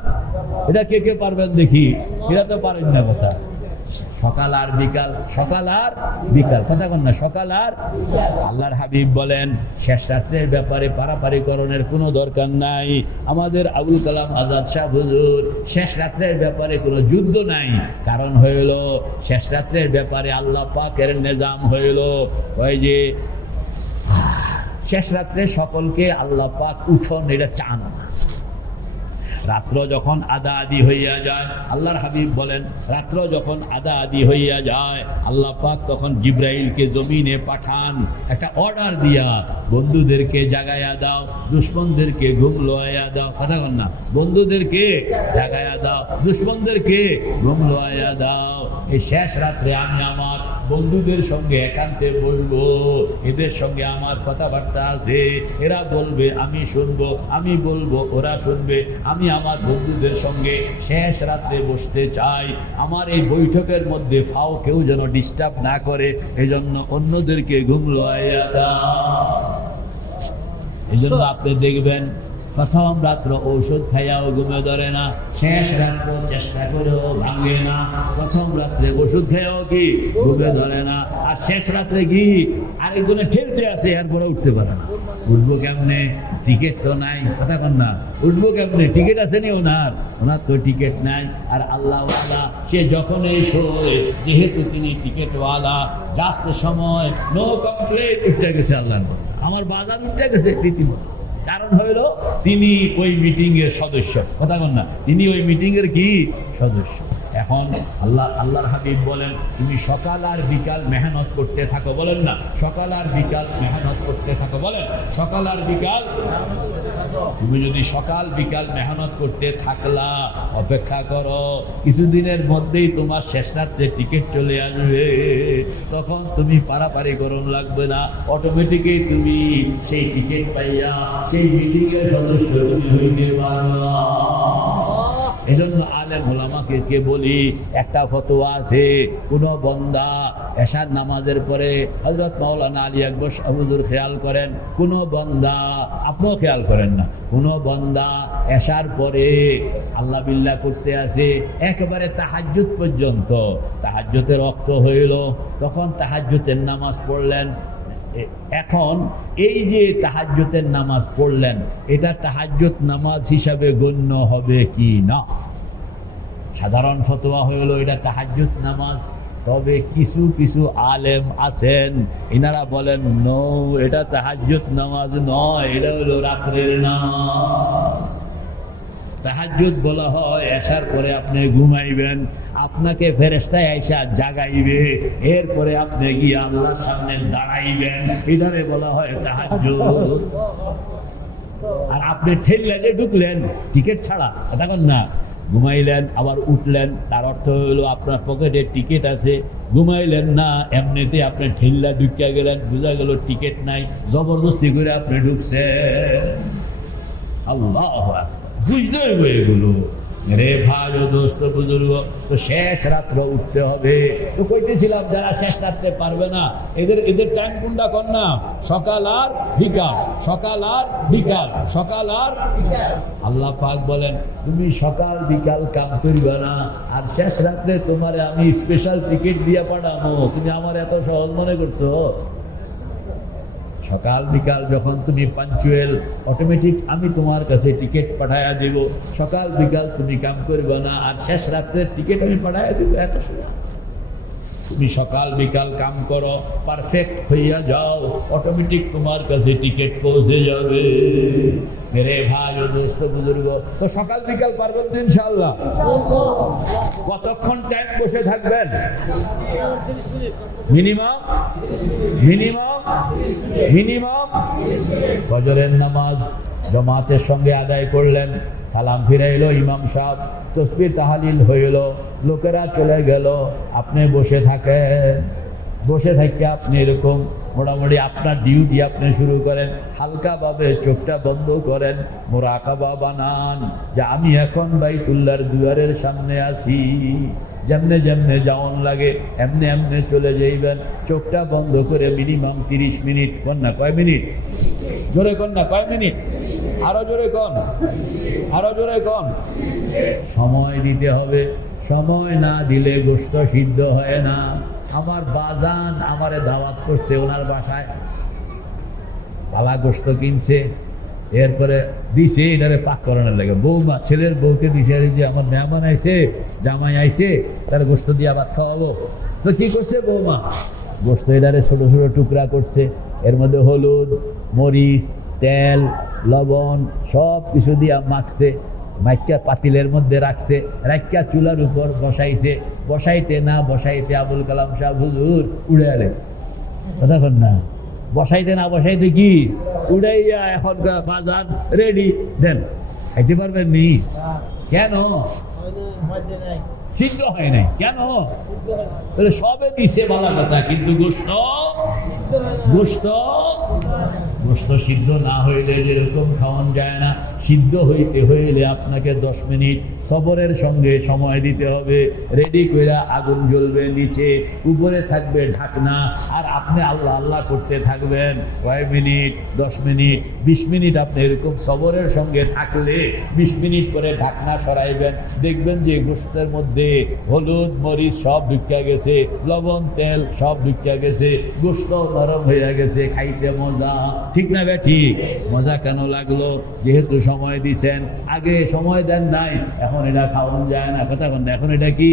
এটা কে কে পারবেন দেখি? এটা তো পারেন না। কথা সকাল আর বিকাল, সকাল আর বিকাল। কথা কন না, সকাল আর। আল্লাহর হাবিব বলেন শেষ রাত্রের ব্যাপারে পারাপারিকরণের কোনো দরকার নাই। আমাদের আবুল কালাম আজাদ শাহ হুজুর শেষ রাত্রের ব্যাপারে কোনো যুদ্ধ নাই। কারণ হইল শেষ রাত্রের ব্যাপারে আল্লাহ পাকের নিজাম হইল ওই যে শেষ রাত্রে সকলকে আল্লাহ পাক উঠন এটা চান না। রাত্র যখন আদা আদি হইয়া যায়, আল্লাহর হাবিব বলেন রাত্র যখন আদা আদি হইয়া যায়, আল্লাহ পাক তখন জিব্রাইলকে জমিনে পাঠান একটা অর্ডার দিয়া, বন্ধুদেরকে জাগায়া দাও, দুশ্মনদেরকে ঘুম লোয়াইয়া দাও। কথা বল না, বন্ধুদেরকে জাগায়া দাও, দুশ্মনদেরকে ঘুম লোয়াইয়া দাও। এই শেষ রাত্রে আমি আমার বন্ধুদের সঙ্গে একান্তে বলবো, এদের সঙ্গে আমার কথাবার্তা আছে, এরা বলবে আমি শুনবো, আমি বলবো ওরা শুনবে। আমি আমার বন্ধুদের সঙ্গে শেষ রাত্রে বসতে চাই। আমার এই বৈঠকের মধ্যে ফাও কেউ যেন ডিস্টার্ব না করে, এজন্য অন্যদেরকে ঘুম লোয়াইয়া দাও। এই জন্য আপনি দেখবেন প্রথম রাত্র ঔষধ খাইয়াও ঘুমে ধরে না, শেষ রাত্র চেষ্টা করেও ভাঙে না। প্রথম রাত্রে ওষুধ খাইয়াও কি ঘুমে ধরে না, আর শেষ রাত্রে কি আরেকজনে ঠেলতে আসে, এরপরে উঠতে পারে না। উঠবো কেমনে? টিকিট তো নাই। কথা কন না, উঠবো কেমনে? টিকিট আছে নি ওনার? ওনার তো টিকিট নাই। আর আল্লাহওয়ালা সে যখন এই শোয়, যেহেতু তিনি টিকিটওয়ালা, জাস্ট সময় নো কমপ্লেন উঠতে গেছে। আল্লাহ আমার বাজার উঠতে গেছে রীতিমতো। কারণ হইল তিনি ওই মিটিং এর সদস্য। কথা বল না, তিনি ওই মিটিং এর কি সদস্য। এখন আল্লাহর হাবিব বলেন তুমি সকাল আর বিকাল মেহনত করতে থাকো। বলেন না, সকাল আর বিকাল মেহনত করতে থাকো। বলেন সকাল আর বিকাল। তুমি যদি সকাল বিকাল মেহনত করতে থাকলা, অপেক্ষা করো, কিছুদিনের মধ্যেই তোমার শেষ রাত্রে টিকিট চলে আসবে। তখন তুমি পারাপারি গরম লাগবে না, অটোমেটিকই তুমি সেই টিকিট পাইয়া সেই মিটিং এর সদস্য তুমি হইতে পারবা। এজন্য আলেম ওলামাকে বলি, একটা ফতোয়া আছে, কোন বন্দা এশার নামাজের পরে, হযরত মাওলানা আলী আকবর হুজুর খেয়াল করেন, কোন বন্দা, আপনিও খেয়াল করেন না, কোন বন্দা এশার পরে আল্লাহ বিল্লাহ করতে আসে একেবারে তাহাজ্জুদ পর্যন্ত, তাহাজ্জুদের রক্ত হইল, তখন তাহাজ্জুদের নামাজ পড়লেন। এখন এই যে তাহাজ্জুদের নামাজ পড়লেন, এটা তাহাজ্জুদ নামাজ হিসাবে গণ্য হবে কি না? সাধারণ ফতোয়া হইল এটা তাহাজ্জুদ নামাজ। তবে কিছু কিছু আলেম আছেন, এনারা বলেন নো, এটা তাহাজ্জুদ নামাজ নয়, এটা হলো রাত্রের নামাজ। তাহাজ্জুদ বলা হয় এশার পরে আপনি ঘুমাইবেন, আপনাকে ফেরেশতায় আইসা জাগাইবে, এরপরে আপনি গিয়ে আল্লাহর সামনে দাঁড়াইবেন, এটারে বলা হয় তাহাজ্জুদ। আর আপনি ঠেললে যে ঢুকলেন টিকিট ছাড়া, দেখেন না, ঘুমাইলেন আবার উঠলেন, তার অর্থ হলো আপনার পকেটে টিকিট আছে। ঘুমাইলেন না, এমনিতে আপনি ঠেললা ঢুকিয়া গেলেন, বোঝা গেল টিকিট নাই, জবরদস্তি করে আপনি ঢুকছেন। আল্লাহ বুঝতে হইব এগুলো। রে ভাই ও দোস্ত বুজুর্গ, তো শেষ রাত্রে উঠতে হবে। তো কইতেছিলাম যারা শেষ রাত্রে পারবে না, এদের টাইম কোনটা কর না, সকাল আর বিকাল, সকাল আর বিকাল, সকাল আর বিকাল। আল্লাহ পাক বলেন তুমি সকাল বিকাল কাম করবে না, আর শেষ রাত্রে তোমারে আমি স্পেশাল টিকিট দিয়ে পাঠাবো। তুমি আমার এত সহজ মনে করছো? সকাল বিকাল যখন তুমি পাঞ্চুয়েল, অটোমেটিক আমি তোমার কাছে টিকিট পাঠাইয়া দিব। সকাল বিকাল তুমি কাম করবে না, আর শেষ রাত্রের টিকিট আমি পাঠাইয়া দিব। এত সময় তুমি সকাল বিকাল কাম করো, পারফেক্ট হইয়া যাও, অটোমেটিক তোমার কাছে টিকিট পৌঁছে যাবে। মেরে ভাই ও দোস্ত বুজুর্গ, তো সকাল বিকাল পারবেন তো ইনশাআল্লাহ? কতক্ষণ টাইম বসে থাকবেন? মিনিমাম মিনিমাম মিনিমাম ফজরের নামাজ জামাতের সঙ্গে আদায় করলেন, সালাম ফিরাইল ইমাম সাহেব, তাসবিহ তাহলিল হইল, লোকেরা চলে গেল, আপনি বসে থাকেন। বসে থাকি আপনি এরকম মোটামুটি আপনার ডিউটি আপনি শুরু করেন, হালকাভাবে চোখটা বন্ধ করেন, মুরাকাবা বানান যে আমি এখন বাইতুল্লাহর দুয়ারের সামনে আছি। যেমনে যেমনে যাওন লাগে এমনি এমনি চলে যাইবেন, চোখটা বন্ধ করে মিনিমাম 30 মিনিট। কন না কয় মিনিট? জোরে কন না কয় মিনিট? আরো জোরে কন, আরো জোরে কন। সময় দিতে হবে, সময় না দিলে গোশত সিদ্ধ হয় না। আমার বাজান আমারে দাওয়াত করছে ওনার বাসায়, পালা গোশত কিনছে, এরপরে দিছে এটারে পাক করানোর লাগে। বৌমা ছেলের বউকে দিছে যে আমার মেহমান আইছে, জামাই আইছে, তার গোশত দিয়ে ভাত খাওয়াবো। তো কি করছে বৌমা? গোশত এটারে ছোট ছোট টুকরা করছে, এর মধ্যে হলুদ, মরিচ, তেল, লবণ সব কিছু দিয়া মাখছে। মাইকা পাতিলের মধ্যে রাখছে, রাখা চুলার উপর বসাইছে, বসাইতে না বসাইতে আবুল কালাম সাহেব হুজুর উড়ে আলে কতক্ষণ না বসাইতে না বসাইতে কি উড়াইয়া এখন বাজার রেডি দেন, খাইতে পারবেন নি? কেন? সিদ্ধ হয় নাই কেন? সবে দিছে বলা কথা, কিন্তু গোস্ত গোস্ত গোস্ত সিদ্ধ না হইলে যেরকম খাওয়ান যায় না, সিদ্ধ হইতে হইলে আপনাকে 10 মিনিট সবরের সঙ্গে সময় দিতে হবে। রেডি কইরা আগুন জ্বলবে, নিচে উপরে থাকবে ঢাকনা, আর আপনি আল্লাহ আল্লাহ করতে থাকবেন। কয় মিনিট? 10 মিনিট 20 মিনিট আপনি এরকম সবরের সঙ্গে থাকলে 20 মিনিট করে ঢাকনা সরাইবেন, দেখবেন যে গোস্তের মধ্যে হলুদ মরিচ সব ঢুকিয়া গেছে, লবণ তেল সব ঢুকিয়া গেছে, গোস্ত নরম হয়ে গেছে, খাইতে মজা। ঠিক না বে ঠিক? মজা কেন লাগলো? যেহেতু সময় দিছেন, আগে সময় দেন নাই, এখন এটা খাওয়ান যায় না। কথা বল, এখন এটা কি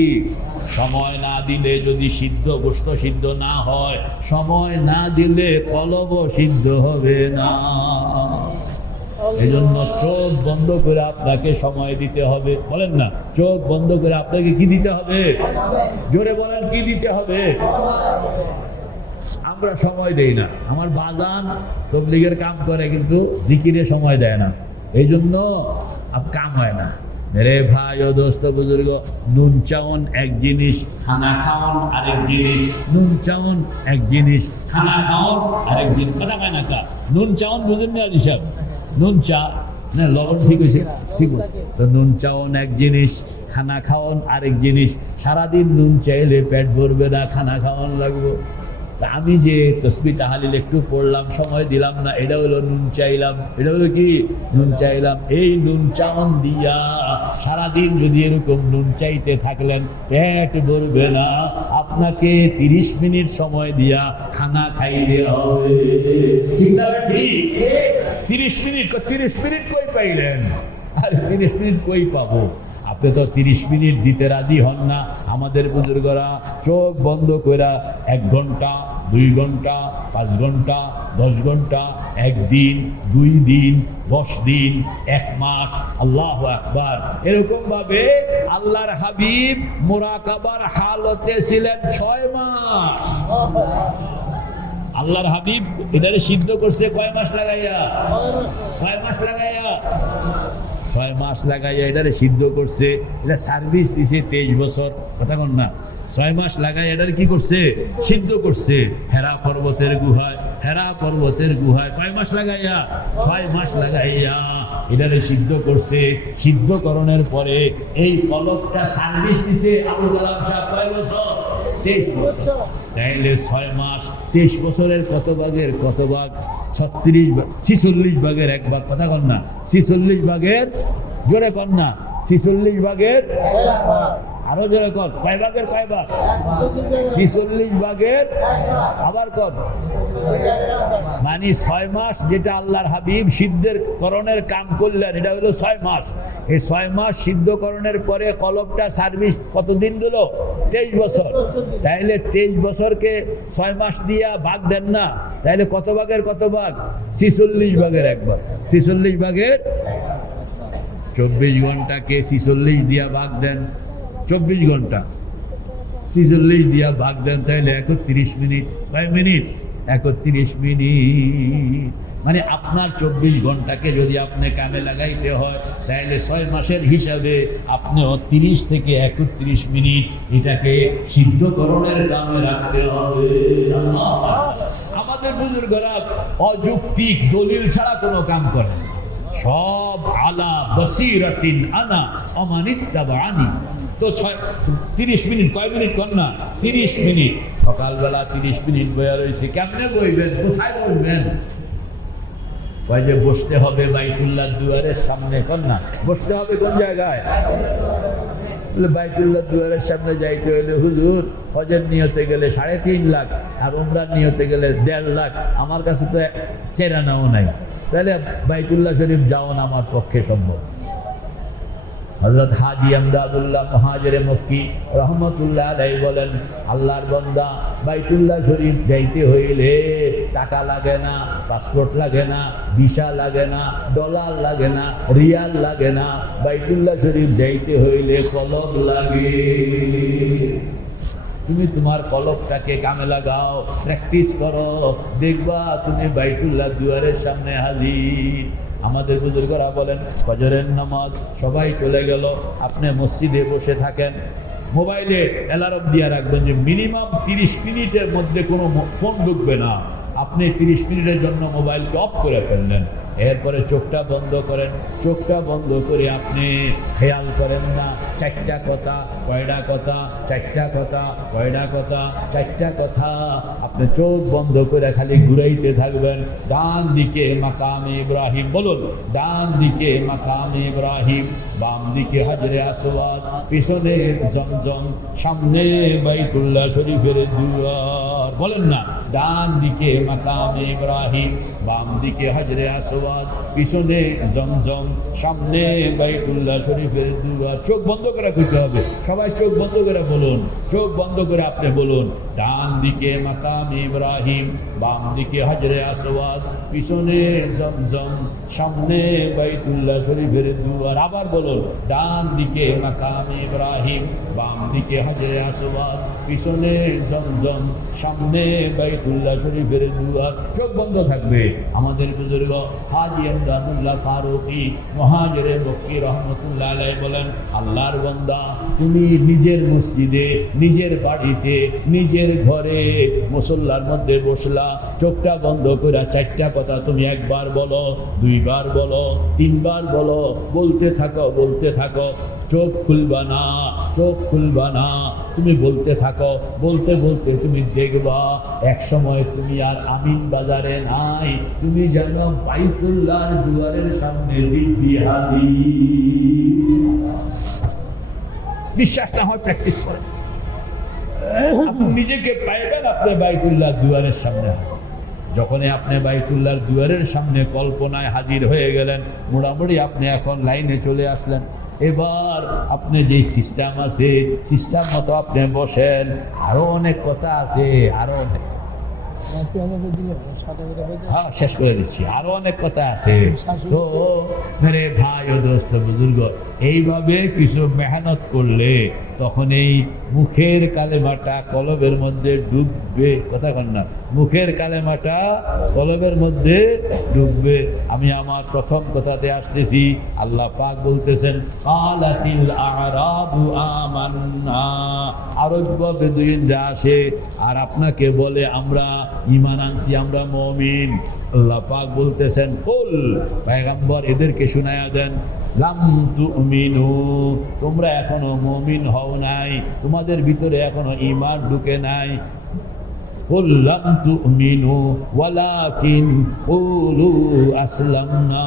সময় না দিলে যদি সিদ্ধ গোস্ত সিদ্ধ না হয়, সময় না দিলে কলব সিদ্ধ হবে না। এই জন্য চোখ বন্ধ করে আপনাকে সময় দিতে হবে। বলেন না, চোখ বন্ধ করে আপনাকে কি দিতে হবে? জোরে বলেন, কি দিতে হবে? আমরা সময় দেই না। আমার বাজান তবলিগের কাম করে কিন্তু জিকিরে সময় দেয় না, এই জন্য কাম হয় না। রে ভাই ও দোস্ত বুজুর্গ, নুন চাউন এক জিনিস, খানা খাওয়ান আরেক জিনিস। নুন চাউন এক জিনিস, খানা খাওয়ান আরেক জিনিস। কথা পায় না কা? নুন চাউন বুঝেন না হিসাব? নুন চা না, লবণ ঠিক হয়েছে, ঠিক তো নুন চাউন এক জিনিস, খানা খাওয়ান আরেক জিনিস। সারাদিন নুন চাইলে পেট ভরবে না, খানা খাওয়ান লাগবে। আমি যে তসবিহ তাহলিল একটু পড়লাম, সময় দিলাম না, এটা হলো নুন চাইলাম। এটা হলো কি? নুন চাইলাম। এই নুন চাউন দিয়া সারাদিন যদি এরকম নুন চাইতে থাকলেন, পেট ভরবে না। আপনাকে 30 মিনিট সময় দিয়া খানা খাইলে হবে। ঠিক না ঠিক? 30 মিনিট 30 মিনিট কই পাইলেন? আর 30 মিনিট কই পাবো? আপনি তো 30 মিনিট দিতে রাজি হন না। আমাদের বুজুর্গরা চোখ বন্ধ করে 1 ঘন্টা 2 ঘন্টা 5 ঘন্টা 10 ঘন্টা, 1 দিন 2 দিন 10 দিন 1 মাস, আল্লাহু আকবার, এরকম ভাবে আল্লাহর হাবিব মুরাকাবার হালতে ছিলেন 6 মাস। আল্লাহর হাবিব এটারে সিদ্ধ করছে কয় মাস লাগাইয়া? 6 মাস লাগাইয়া। 6 মাস লাগাইয়া এটারে সিদ্ধ করছে। এটা সার্ভিস দিছে 23 বছর। কথা কন না? 6 মাস লাগাই এটারে কি করছে? সিদ্ধ করছে। হেরা পর্বতের গুহায়, হেরা পর্বতের গুহায় কয় মাস লাগাইয়া? 6 মাস লাগাইয়া এটারে সিদ্ধ করছে। সিদ্ধকরণের পরে এই পলকটা সার্ভিস দিছে আবুল কালাম সাহেব কয় বছর? 23 বছর। তাইলে 6 মাস 23 বছরের কত ভাগের কত ভাগ? 46 ভাগের 1 ভাগ। কথা কন না? 46 ভাগের, জোরে কন না, 46 ভাগের, আরো জোরে কন, কয় ভাগের কয় ভাগ? 46 ভাগের আবার কন, মানে 6 মাস যেটা আল্লাহর হাবিব সিদ্ধের করণের কাম করলেন, এটা হলো 6 মাস। এই 6 মাস সিদ্ধকরণের পরে কলবটা সার্ভিস কতদিন দিল? 23 বছর। তাইলে 23 বছরকে 6 মাস দিয়া ভাগ দেন না, তাইলে কত ভাগের কত ভাগ? 46 ভাগের 1 ভাগ। 46 ভাগের 24 ঘন্টাকে 46 দিয়া ভাগ দেন, 24 ঘন্টা 46 দিয়া ভাগ দেন, তাহলে 31 মিনিট। কয় মিনিট? 31 মিনিট। মানে আপনার 24 ঘন্টাকে যদি আপনি কামে লাগাইতে হয়, তাহলে 6 মাসের হিসাবে আপনিও 30 থেকে 31 মিনিট এটাকে সিদ্ধকরণের কামে রাখতে হবে। আমাদের বুজুর্গরা অযৌক্তিক দলিল ছাড়া কোনো কাম করেন, সব আলা বসিরাতিন আনা অমানিত্তাবানি। তো 30 মিনিট, কয় মিনিট কর না? 30 মিনিট। সকালবেলা 30 মিনিট বয়া রয়েছে, কেমনে বইবেন? কোথায় বসবেন? কয় যে বসতে হবে বাইতুল্লাহ দুয়ারের সামনে। কর না, বসতে হবে কোন জায়গায়? বলে বাইতুল্লাহ দুয়ারের সামনে যাইতে হলে হুজুর হজের নিয়তে গেলে 3.5 লাখ, আর উমরার নিয়তে গেলে 1.5 লাখ। আমার কাছে তো চেরানাও নাই, তাহলে বাইতুল্লাহ শরীফ যাওয়া আমার পক্ষে সম্ভব। হযরত হাজী আমদাদুল্লাহ মুহাজিরে মক্কি রহমতুল্লাহ আলাইহি বলেন, আল্লাহর বান্দা বাইতুল্লাহ শরীফ যাইতে হইলে টাকা লাগে না, পাসপোর্ট লাগে না, ভিসা লাগে না, ডলার লাগে না, রিয়াল লাগে না, বাইতুল্লাহ শরীফ যাইতে হইলে কলম লাগে। তুমি তোমার কলবটাকে কামে লাগাও, প্র্যাকটিস করো, দেখবা তুমি বাইতুল্লাহ দুয়ারের সামনে হাজির। আমাদের বুজুর্গরা বলেন, ফজরের নামাজ সবাই চলে গেল, আপনি মসজিদে বসে থাকেন, মোবাইলে অ্যালার্ম দিয়ে রাখবেন যে মিনিমাম 30 মিনিটের মধ্যে কোনো ফোন ঢুকবে না। আপনি 30 মিনিটের জন্য মোবাইলকে অফ করে ফেললেন, এরপরে চোখটা বন্ধ করেন, চোখটা বন্ধ করে আপনি খেয়াল করেন না চারটা কথা, কয়টা কথা, চারটা কথা, কয়টা কথা, চারটা কথা। আপনি চোখ বন্ধ করে খালি ঘুরাইতে থাকবেন, ডান দিকে মাকামে ইব্রাহিম, বলুন ডান দিকে মাকামে ইব্রাহিম, বাম দিকে হাজরে আসওয়াদ, পিছনে জমজম, সামনে বাইতুল্লাহ শরীফের দুয়ার। বলেন না, ডান দিকে মাকামে ইব্রাহিম, বাম দিকে হাজরে আসওয়াদ, পিছনে জমজম, সামনে বাইতুল্লাহ শরীফের দুয়ার। চোখ বন্ধ করে কইতে হবে, সবাই চোখ বন্ধ করে বলুন, চোখ বন্ধ করে আপনি বলুন, ডান দিকে মাকামে ইব্রাহিম, বাম দিকে হাজরে আসওয়াদ, পিছনে জমজম, সামনে বাইতুল্লাহ শরীফের দুয়ার। আবার বলুন, ডান দিকে মাকামে ইব্রাহিম, বাম দিকে হাজরে আসওয়াদ, পিছনে জমজম, সামনে বাইতুল্লাহ শরীফের দুয়ার। চোখ বন্ধ থাকবে। আমাদের বুজুর্গ হাজী আমদাদুল্লাহ ফারুকী মুহাজিরে মক্কি রহমতুল্লাহ আলাইহি বলেন, আল্লাহর বান্দা তুমি নিজের মসজিদে, নিজের বাড়িতে, নিজের ঘরে মুসল্লার মধ্যে বসলা, চোখটা বন্ধ করে চারটা কথা তুমি একবার বলো, দুইবার বলো, তিনবার বলো, বলতে থাকো, বলতে থাকো, চোখ খুলবা না, চোখ খুলবা না, তুমি বলতে থাকো, বলতে বলতে তুমি দেখবা এক সময় তুমি আর আমিন বাজারে নাই, তুমি যেন বাইতুল্লাহর দুয়ারের সামনে দিব্যি হাজির। বিশ্বাস না হয় প্র্যাকটিস করেন, আপনি নিজেকে পাইবেন আপনি বাইতুল্লাহ দুয়ারের সামনে হাজির। যখনই আপনি বাইতুল্লাহর দুয়ারের সামনে কল্পনায় হাজির হয়ে গেলেন, মোটামুটি আপনি এখন লাইনে চলে আসলেন। এবার আপনি যেই সিস্টেম আছে সিস্টেম মতো আপনি বসেন। আরো অনেক কথা আছে, আরো অনেক, হ্যাঁ শেষ করে দিচ্ছি, আরো অনেক কথা আছে। তো মেরে ভাই ও দোস্ত বুজুর্গ, এইভাবে কিছু মেহনত করলে তখন এই মুখের কালেমাটা কলবের মধ্যে ডুববে। কথা কন না, মুখের কালেমাটা কলবের মধ্যে ডুববে। আমি আমার প্রথম কথাতে আসতেছি, আল্লাহ পাক বলতেছেন, কালাতিল আরাবু আমান্না, আরব বেদুইনরা আসে আর আপনাকে বলে আমরা ঈমান আনছি, আমরা মুমিন। আল্লাহ পাক বলতেছেন, কুল, পয়গম্বর এদেরকে শুনায়া দেন, লাম তুমিনু, তোমরা এখনো মুমিন হও নাই, তোমাদের ভিতরে এখনো ঈমান ঢুকে নাই। কুল লাম তুমিনু ওয়ালাকিন কুলু আসলামনা,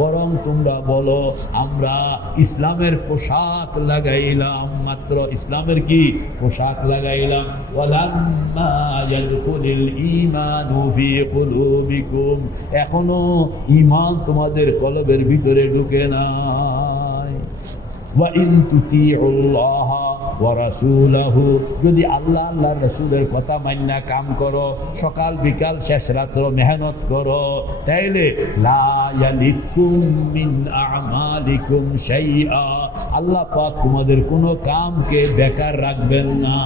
বরং তোমরা বলো আমরা ইসলামের পোশাক লাগাইলাম, মাত্র ইসলামের কি পোশাক লাগাইলাম। ওয়ালাম্মা ইয়াদখুলুল ঈমানু ফি কুলুবিকুম, এখনো ঈমান তোমাদের কলবের ভিতরে ঢুকে নাই। ওয়া ইন তুতিউল্লাহ ওয়া রাসূলাহু, যদি আল্লাহ আল্লাহর রাসূলের কথা মান্না কাম করো, সকাল বিকাল শেষ রাত্র মেহনত করো, তাইলে লা ইয়ালিকুম মিন আমালিকুম শাইআ, আল্লাহ পাক তোমাদের কোনো কামকে বেকার রাখবেন না।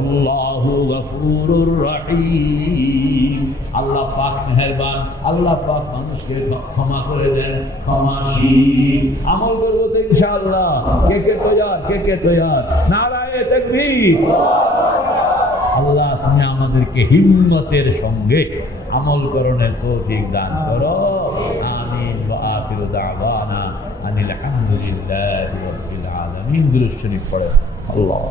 আল্লাহু গফুরুর রহিম, আল্লাহ পাক মেহেরবান, আল্লাহ পাক মানুষকে ক্ষমা করে দেন, ক্ষমাশীল। আমল করবো তো ইনশাআল্লাহ। কে কে তৈয়ার, কে কে তৈয়ার? নারায়ে তাকবীর। আল্লাহ তুমি আমাদেরকে হিম্মতের সঙ্গে আমল করণের তৌফিক দান করো। আমিন। ওয়া আখিরু দাওয়ানা আনিল হামদুলিল্লাহি রাব্বিল আলামিন। দুরূদ শরীফ পড়ো। আল্লাহ